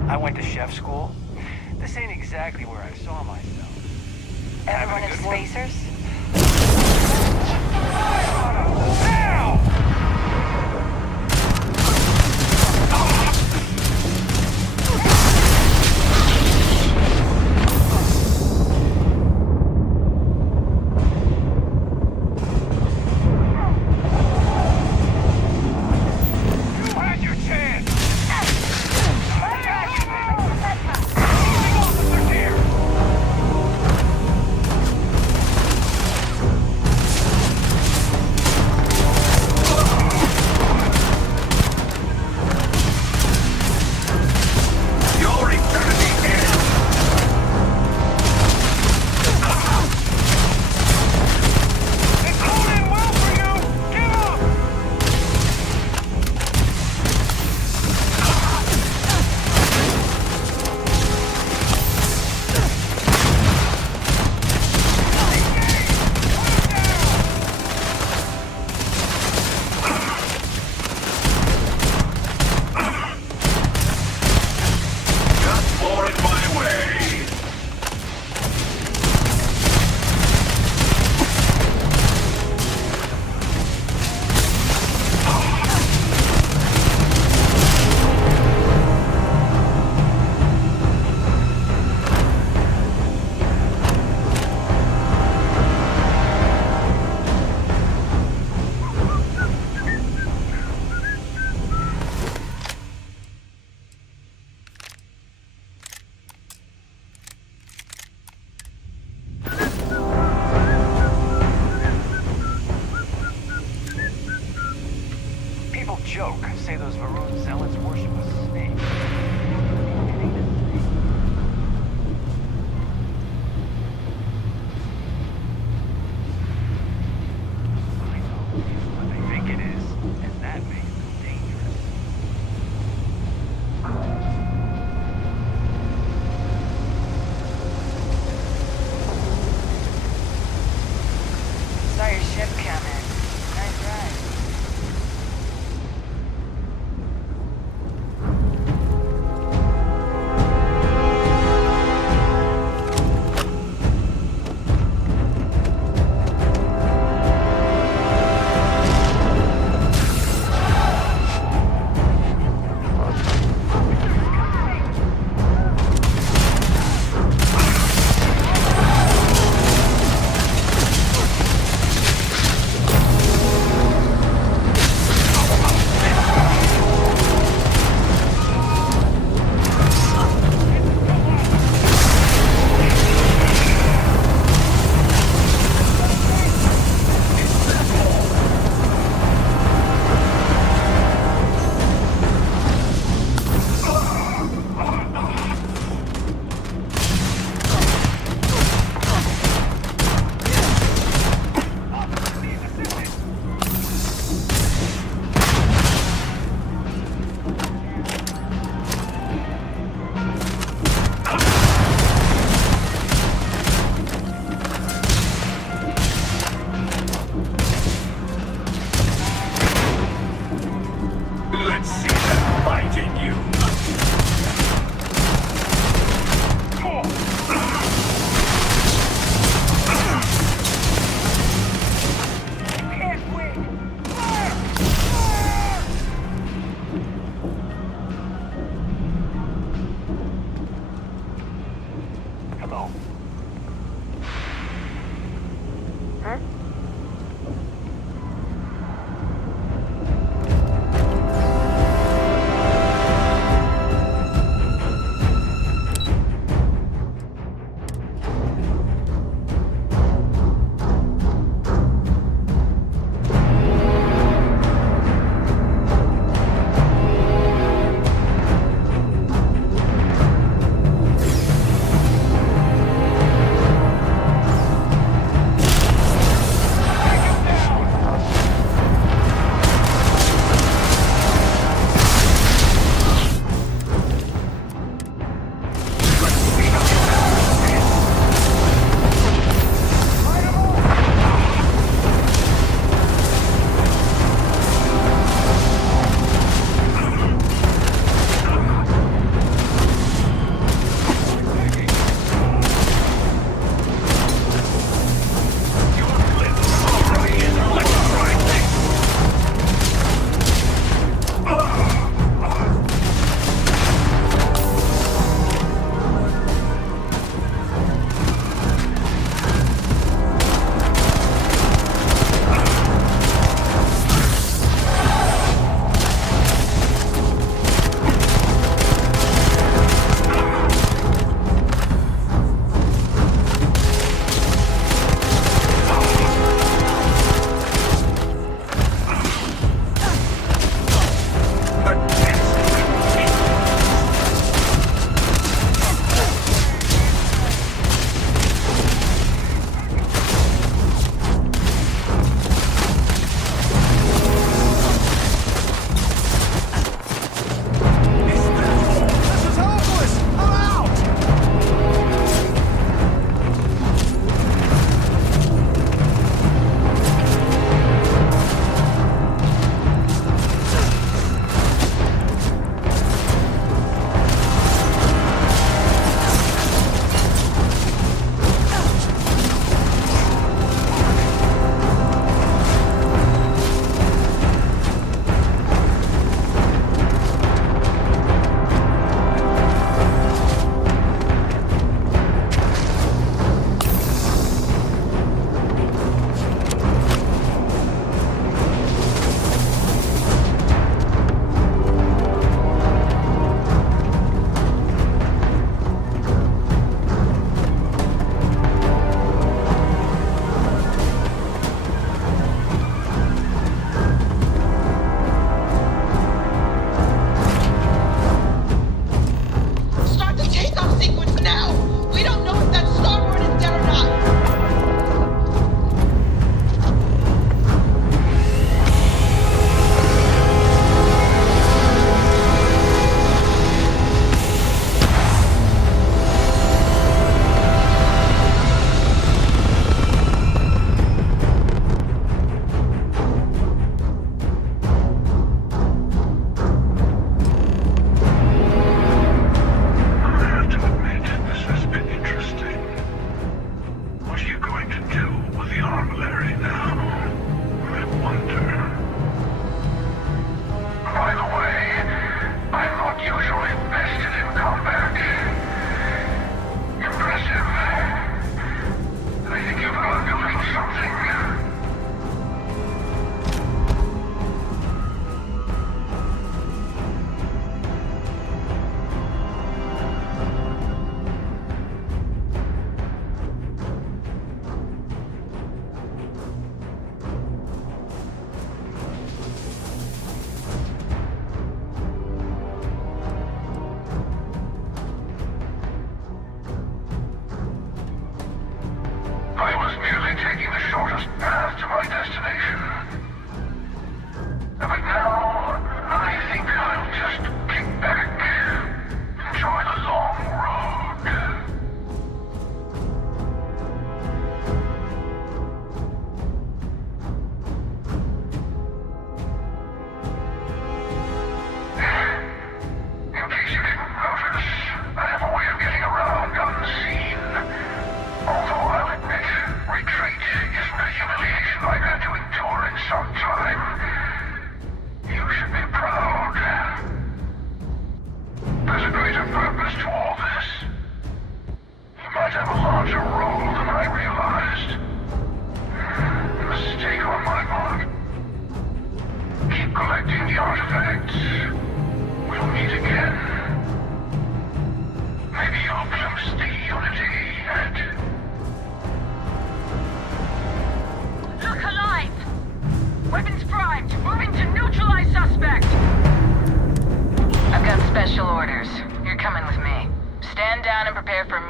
I went to chef school. This ain't exactly where I saw myself. Ever one of Spacers? Now! Joke, say those Varun zealots worship a snake. I know what they think it is, and that makes them dangerous. Saw your ship come in. Nice ride.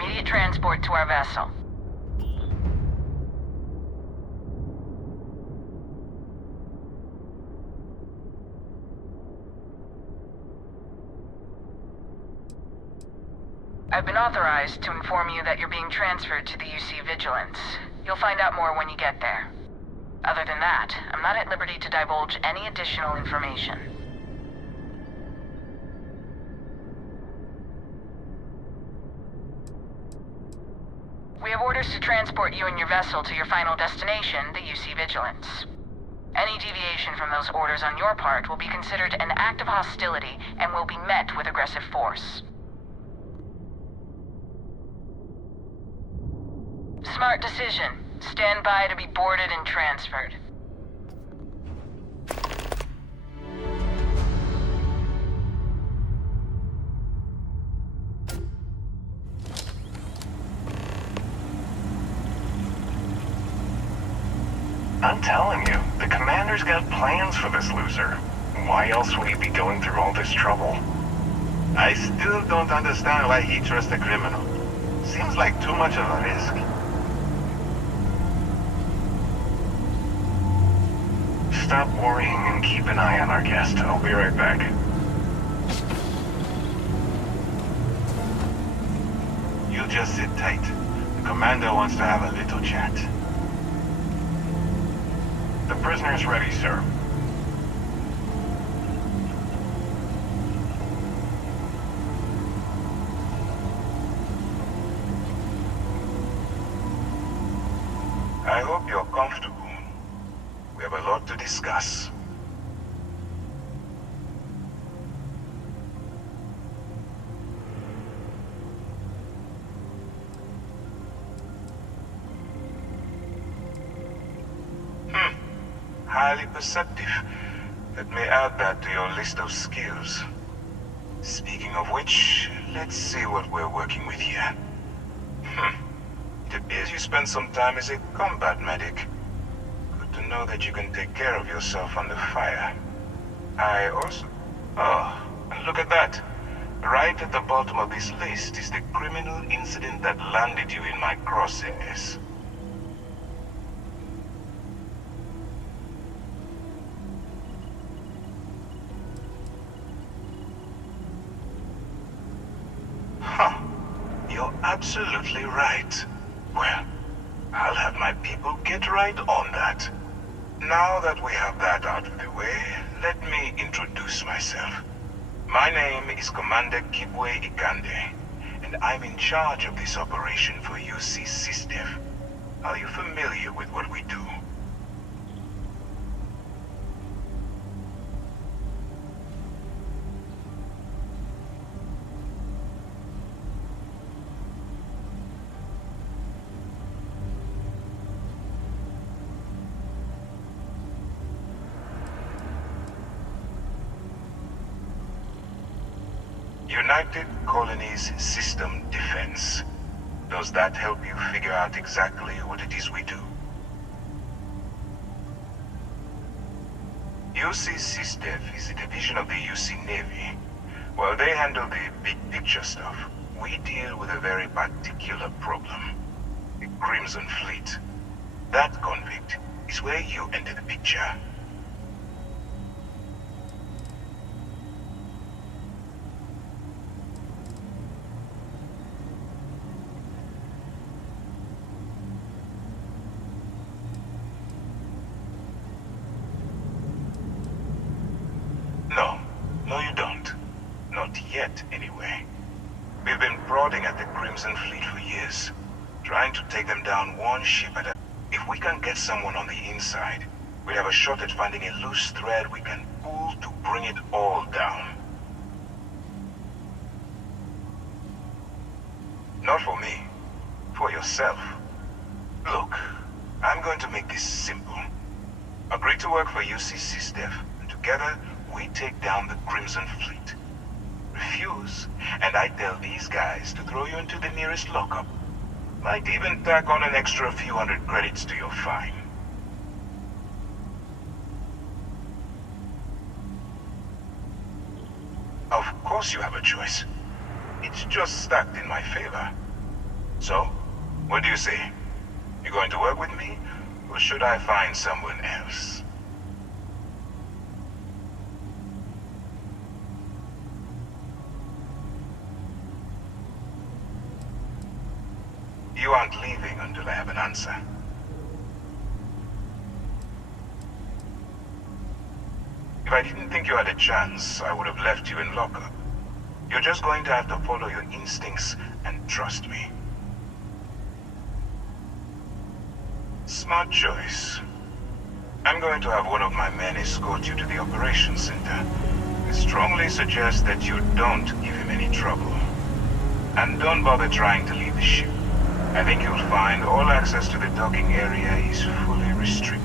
immediate transport to our vessel. I've been authorized to inform you that you're being transferred to the UC Vigilance. You'll find out more when you get there. Other than that, I'm not at liberty to divulge any additional information. We have orders to transport you and your vessel to your final destination, the UC Vigilance. Any deviation from those orders on your part will be considered an act of hostility and will be met with aggressive force. Smart decision. Stand by to be boarded and transferred. I'm telling you, the commander's got plans for this loser. Why else would he be going through all this trouble? I still don't understand why he trusts a criminal. Seems like too much of a risk. Stop worrying and keep an eye on our guest. I'll be right back. You just sit tight. The commander wants to have a little chat. The prisoner's ready, sir. I hope you're comfortable. We have a lot to discuss. Highly perceptive. Let me add that to your list of skills. Speaking of which, let's see what we're working with here. It appears you spent some time as a combat medic. Good to know that you can take care of yourself under fire. I also... Oh, and look at that. Right at the bottom of this list is the criminal incident that landed you in my crosshairs. You're absolutely right. Well, I'll have my people get right on that. Now that we have that out of the way, let me introduce myself. My name is Commander Kibwe Ikande, and I'm in charge of this operation for UC SysDev. Are you familiar with what we do? United Colonies System Defense. Does that help you figure out exactly what it is we do? UC SysDev is a division of the UC Navy. While they handle the big picture stuff, we deal with a very particular problem. The Crimson Fleet. That convict is where you enter the picture. No, you don't. Not yet, anyway. We've been prodding at the Crimson Fleet for years, trying to take them down one ship at a... If we can get someone on the inside, we'll have a shot at finding a loose thread we can pull to bring it all down. Not for me. For yourself. Look, I'm going to make this simple. Agree to work for UC SysDev, and together, we take down the Crimson Fleet. Refuse, and I tell these guys to throw you into the nearest lockup. Might even tack on an extra few hundred credits to your fine. Of course you have a choice. It's just stacked in my favor. So, what do you say? You going to work with me, or should I find someone else? You aren't leaving until I have an answer. If I didn't think you had a chance, I would have left you in lockup. You're just going to have to follow your instincts and trust me. Smart choice. I'm going to have one of my men escort you to the operations center. I strongly suggest that you don't give him any trouble. And don't bother trying to leave the ship. I think you'll find all access to the docking area is fully restricted.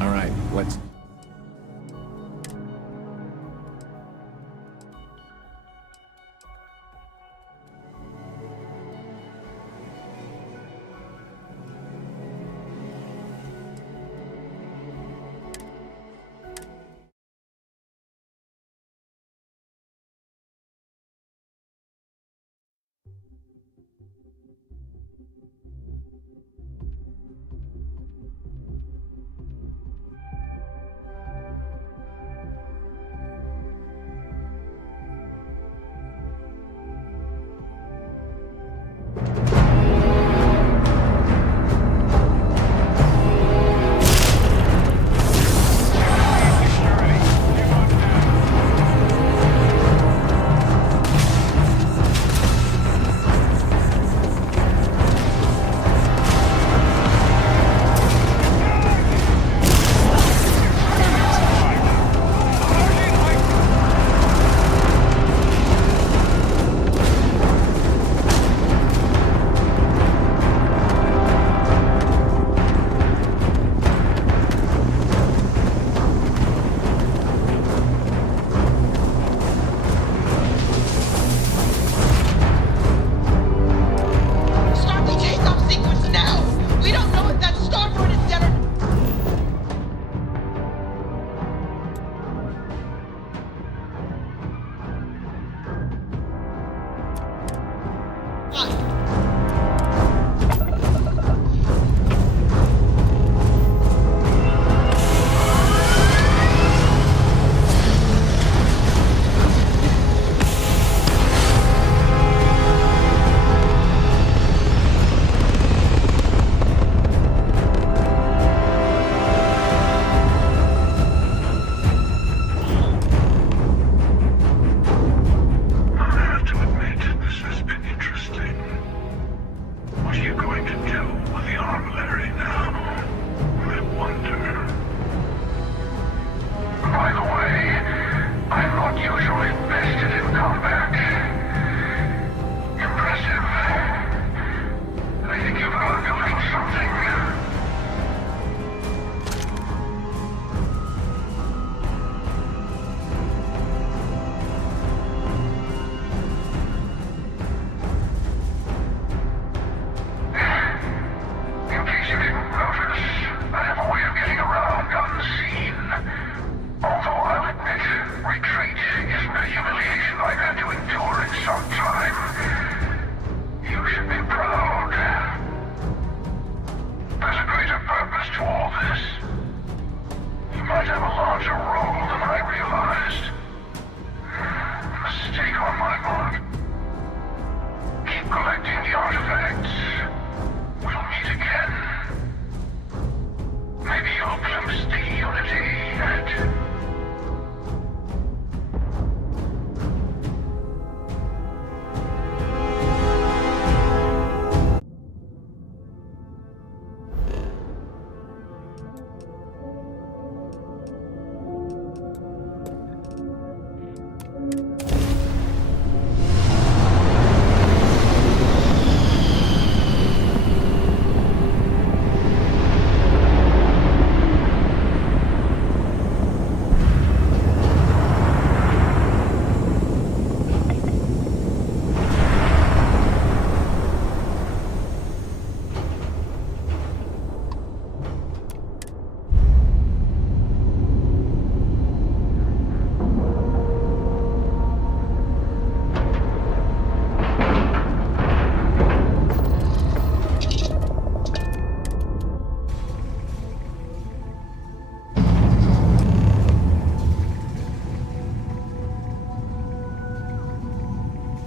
All right, let's...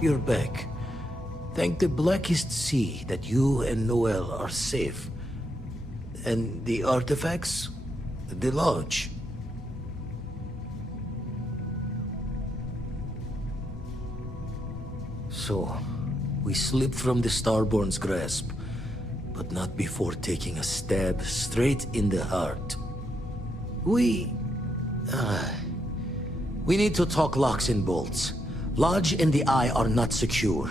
you're back. Thank the blackest sea that you and Noel are safe. And the artifacts? The lodge. So, we slipped from the Starborn's grasp, but not before taking a stab straight in the heart. We need to talk locks and bolts. Lodge and the Eye are not secure.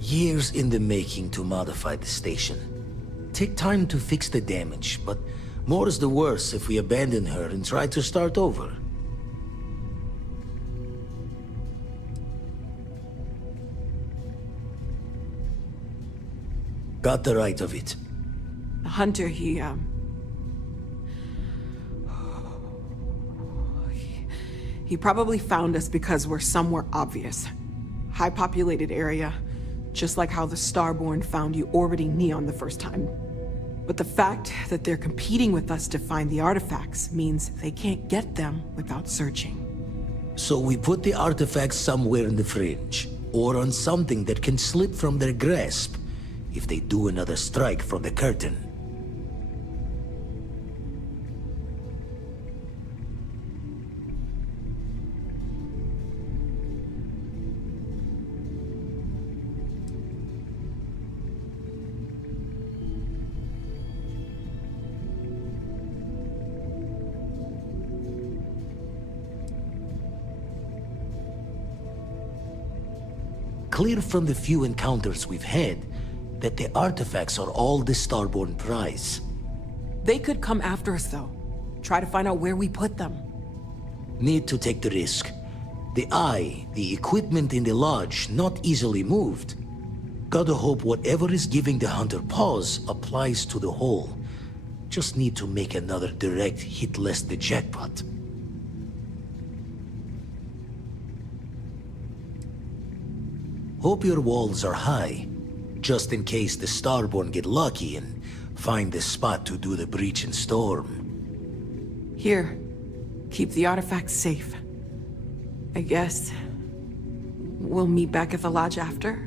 Years in the making to modify the station. Take time to fix the damage, but more is the worse if we abandon her and try to start over. Got the right of it. The hunter, he probably found us because we're somewhere obvious. High-populated area. Just like how the Starborn found you orbiting Neon the first time. But the fact that they're competing with us to find the artifacts means they can't get them without searching. So we put the artifacts somewhere in the fringe, or on something that can slip from their grasp if they do another strike from the curtain. Clear from the few encounters we've had that the artifacts are all the Starborn prize. They could come after us, though. Try to find out where we put them. Need to take the risk. The Eye, the equipment in the lodge, not easily moved. Gotta hope whatever is giving the hunter pause applies to the whole. Just need to make another direct hit less the jackpot. Hope your walls are high, just in case the Starborn get lucky and find the spot to do the breach and storm. Here, keep the artifacts safe. I guess we'll meet back at the lodge after.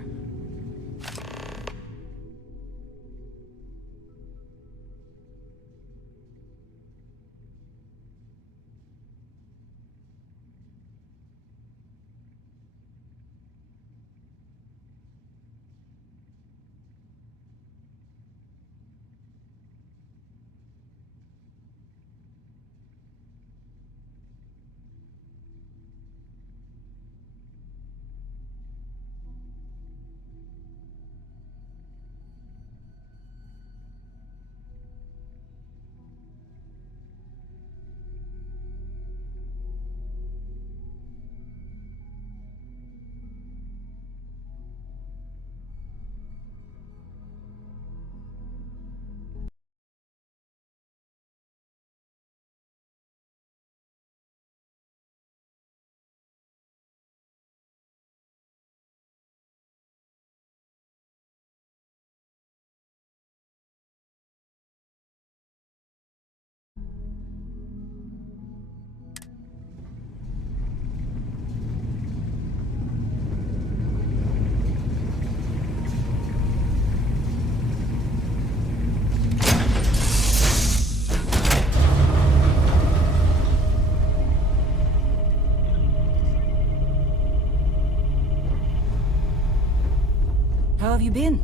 How have you been?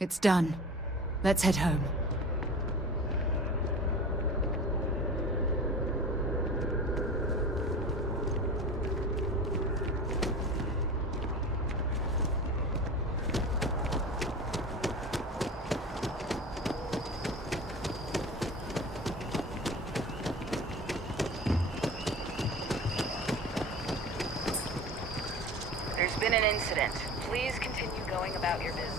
It's done. Let's head home. There's been an incident. Please continue going about your business.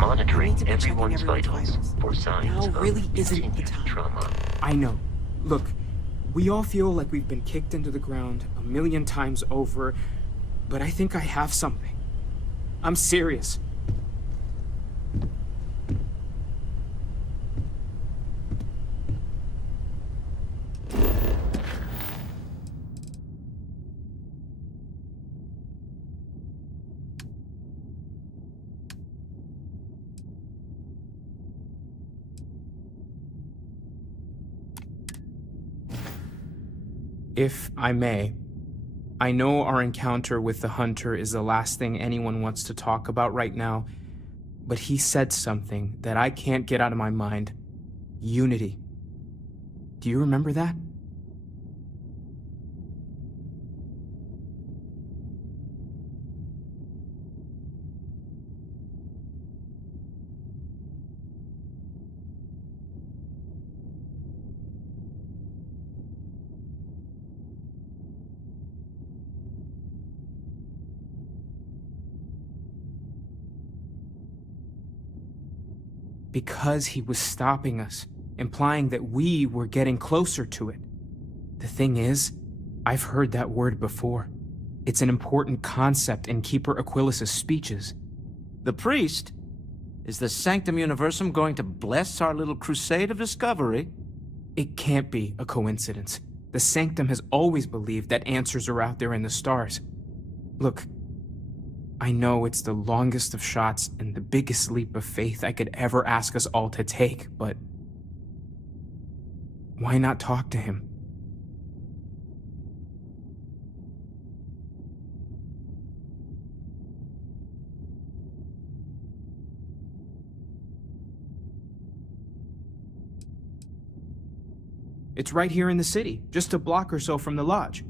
Monitoring everyone's vitals for signs of really isn't the continued time. trauma. I know. Look, we all feel like we've been kicked into the ground a million times over, but I think I have something. I'm serious. If I may, I know our encounter with the Hunter is the last thing anyone wants to talk about right now, but he said something that I can't get out of my mind. Unity. Do you remember that? Because he was stopping us, implying that we were getting closer to it. The thing is, I've heard that word before. It's an important concept in Keeper Aquilas's speeches. The priest? Is the Sanctum Universum going to bless our little crusade of discovery? It can't be a coincidence. The Sanctum has always believed that answers are out there in the stars. Look, I know it's the longest of shots and the biggest leap of faith I could ever ask us all to take, but why not talk to him? It's right here in the city, just a block or so from the lodge.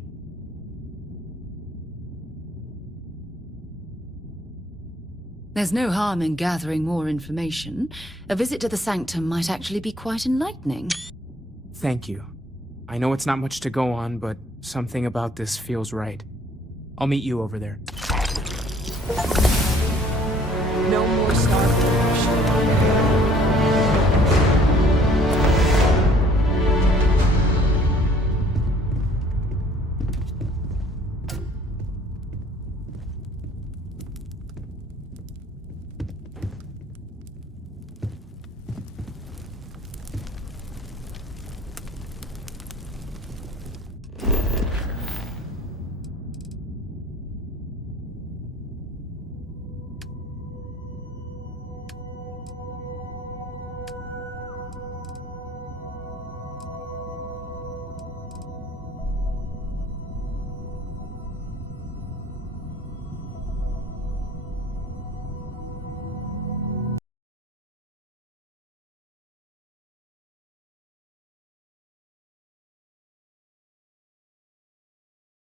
There's no harm in gathering more information. A visit to the Sanctum might actually be quite enlightening. Thank you. I know it's not much to go on, but something about this feels right. I'll meet you over there.